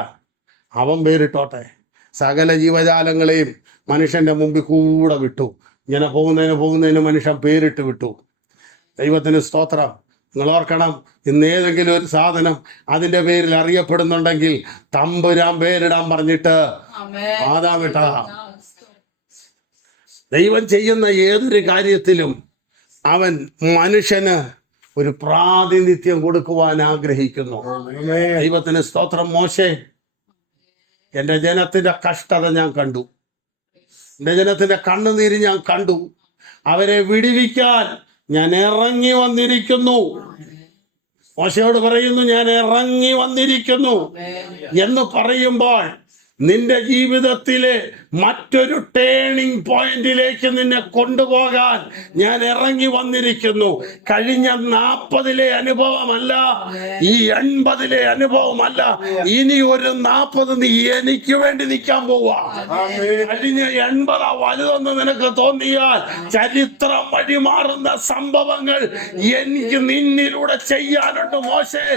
അവൻ പേരിട്ടോട്ടെ. സകല ജീവജാലങ്ങളെയും മനുഷ്യന്റെ മുമ്പിൽ കൂടെ വിട്ടു. ഇങ്ങനെ പോകുന്നതിന് മനുഷ്യൻ പേരിട്ട് വിട്ടു. ദൈവത്തിന് സ്തോത്രം. നിങ്ങൾ ഓർക്കണം, ഇന്നേതെങ്കിലും ഒരു സാധനം അതിന്റെ പേരിൽ അറിയപ്പെടുന്നുണ്ടെങ്കിൽ തമ്പുരാൻ പേരിടാൻ പറഞ്ഞിട്ട് ആദാം വിട്ടതാ. ദൈവം ചെയ്യുന്ന ഏതൊരു കാര്യത്തിലും അവൻ മനുഷ്യന് ഒരു പ്രാതിനിധ്യം കൊടുക്കുവാൻ ആഗ്രഹിക്കുന്നു. ദൈവത്തിന് സ്തോത്രം. മോശേ, എന്റെ ജനത്തിന്റെ കഷ്ടത ഞാൻ കണ്ടു, എന്റെ ജനത്തിന്റെ കണ്ണുനീര് ഞാൻ കണ്ടു. അവരെ വിടുവിക്കാൻ ഞാൻ ഇറങ്ങി വന്നിരിക്കുന്നു. മോശയോട് പറയുന്നു, ഞാൻ ഇറങ്ങി വന്നിരിക്കുന്നു എന്ന് പറയുമ്പോൾ നിന്റെ ജീവിതത്തിലെ മറ്റൊരു ടേണിംഗ് പോയിന്റിലേക്ക് നിന്നെ കൊണ്ടുപോകാൻ ഞാൻ ഇറങ്ങി വന്നിരിക്കുന്നു. കഴിഞ്ഞ 40 അനുഭവമല്ല, ഈ 80 അനുഭവമല്ല, ഇനി ഒരു 40 നീ എനിക്ക് വേണ്ടി നിൽക്കാൻ പോവാ. കഴിഞ്ഞ 80 വലുതെന്ന് നിനക്ക് തോന്നിയാൽ ചരിത്രം വഴിമാറുന്ന സംഭവങ്ങൾ എനിക്ക് നിന്നിലൂടെ ചെയ്യാനുണ്ട്. മോശേ,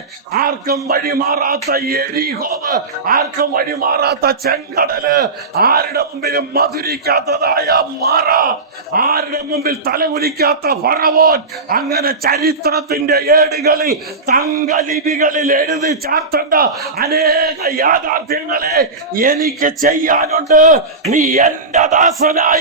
ആർക്കും വഴിമാറാത്ത യെരിഹോവ്, ആർക്കും വഴിമാറാത്ത ചെങ്കടല്, ആരുടെ മുമ്പിലും മധുരിക്കാത്തതായ മാറ, ആരുടെ മുമ്പിൽ തലകുലിക്കാത്ത ഫറവോൻ, അങ്ങനെ ചരിത്രത്തിന്റെ ഏടുകളിൽ തങ്കലിപികളിൽ എഴുതി ചാർത്തേണ്ട അനേക യാഥാർത്ഥ്യങ്ങളെ എനിക്ക് ചെയ്യാനുണ്ട്. നീ എന്റെ ദാസനായി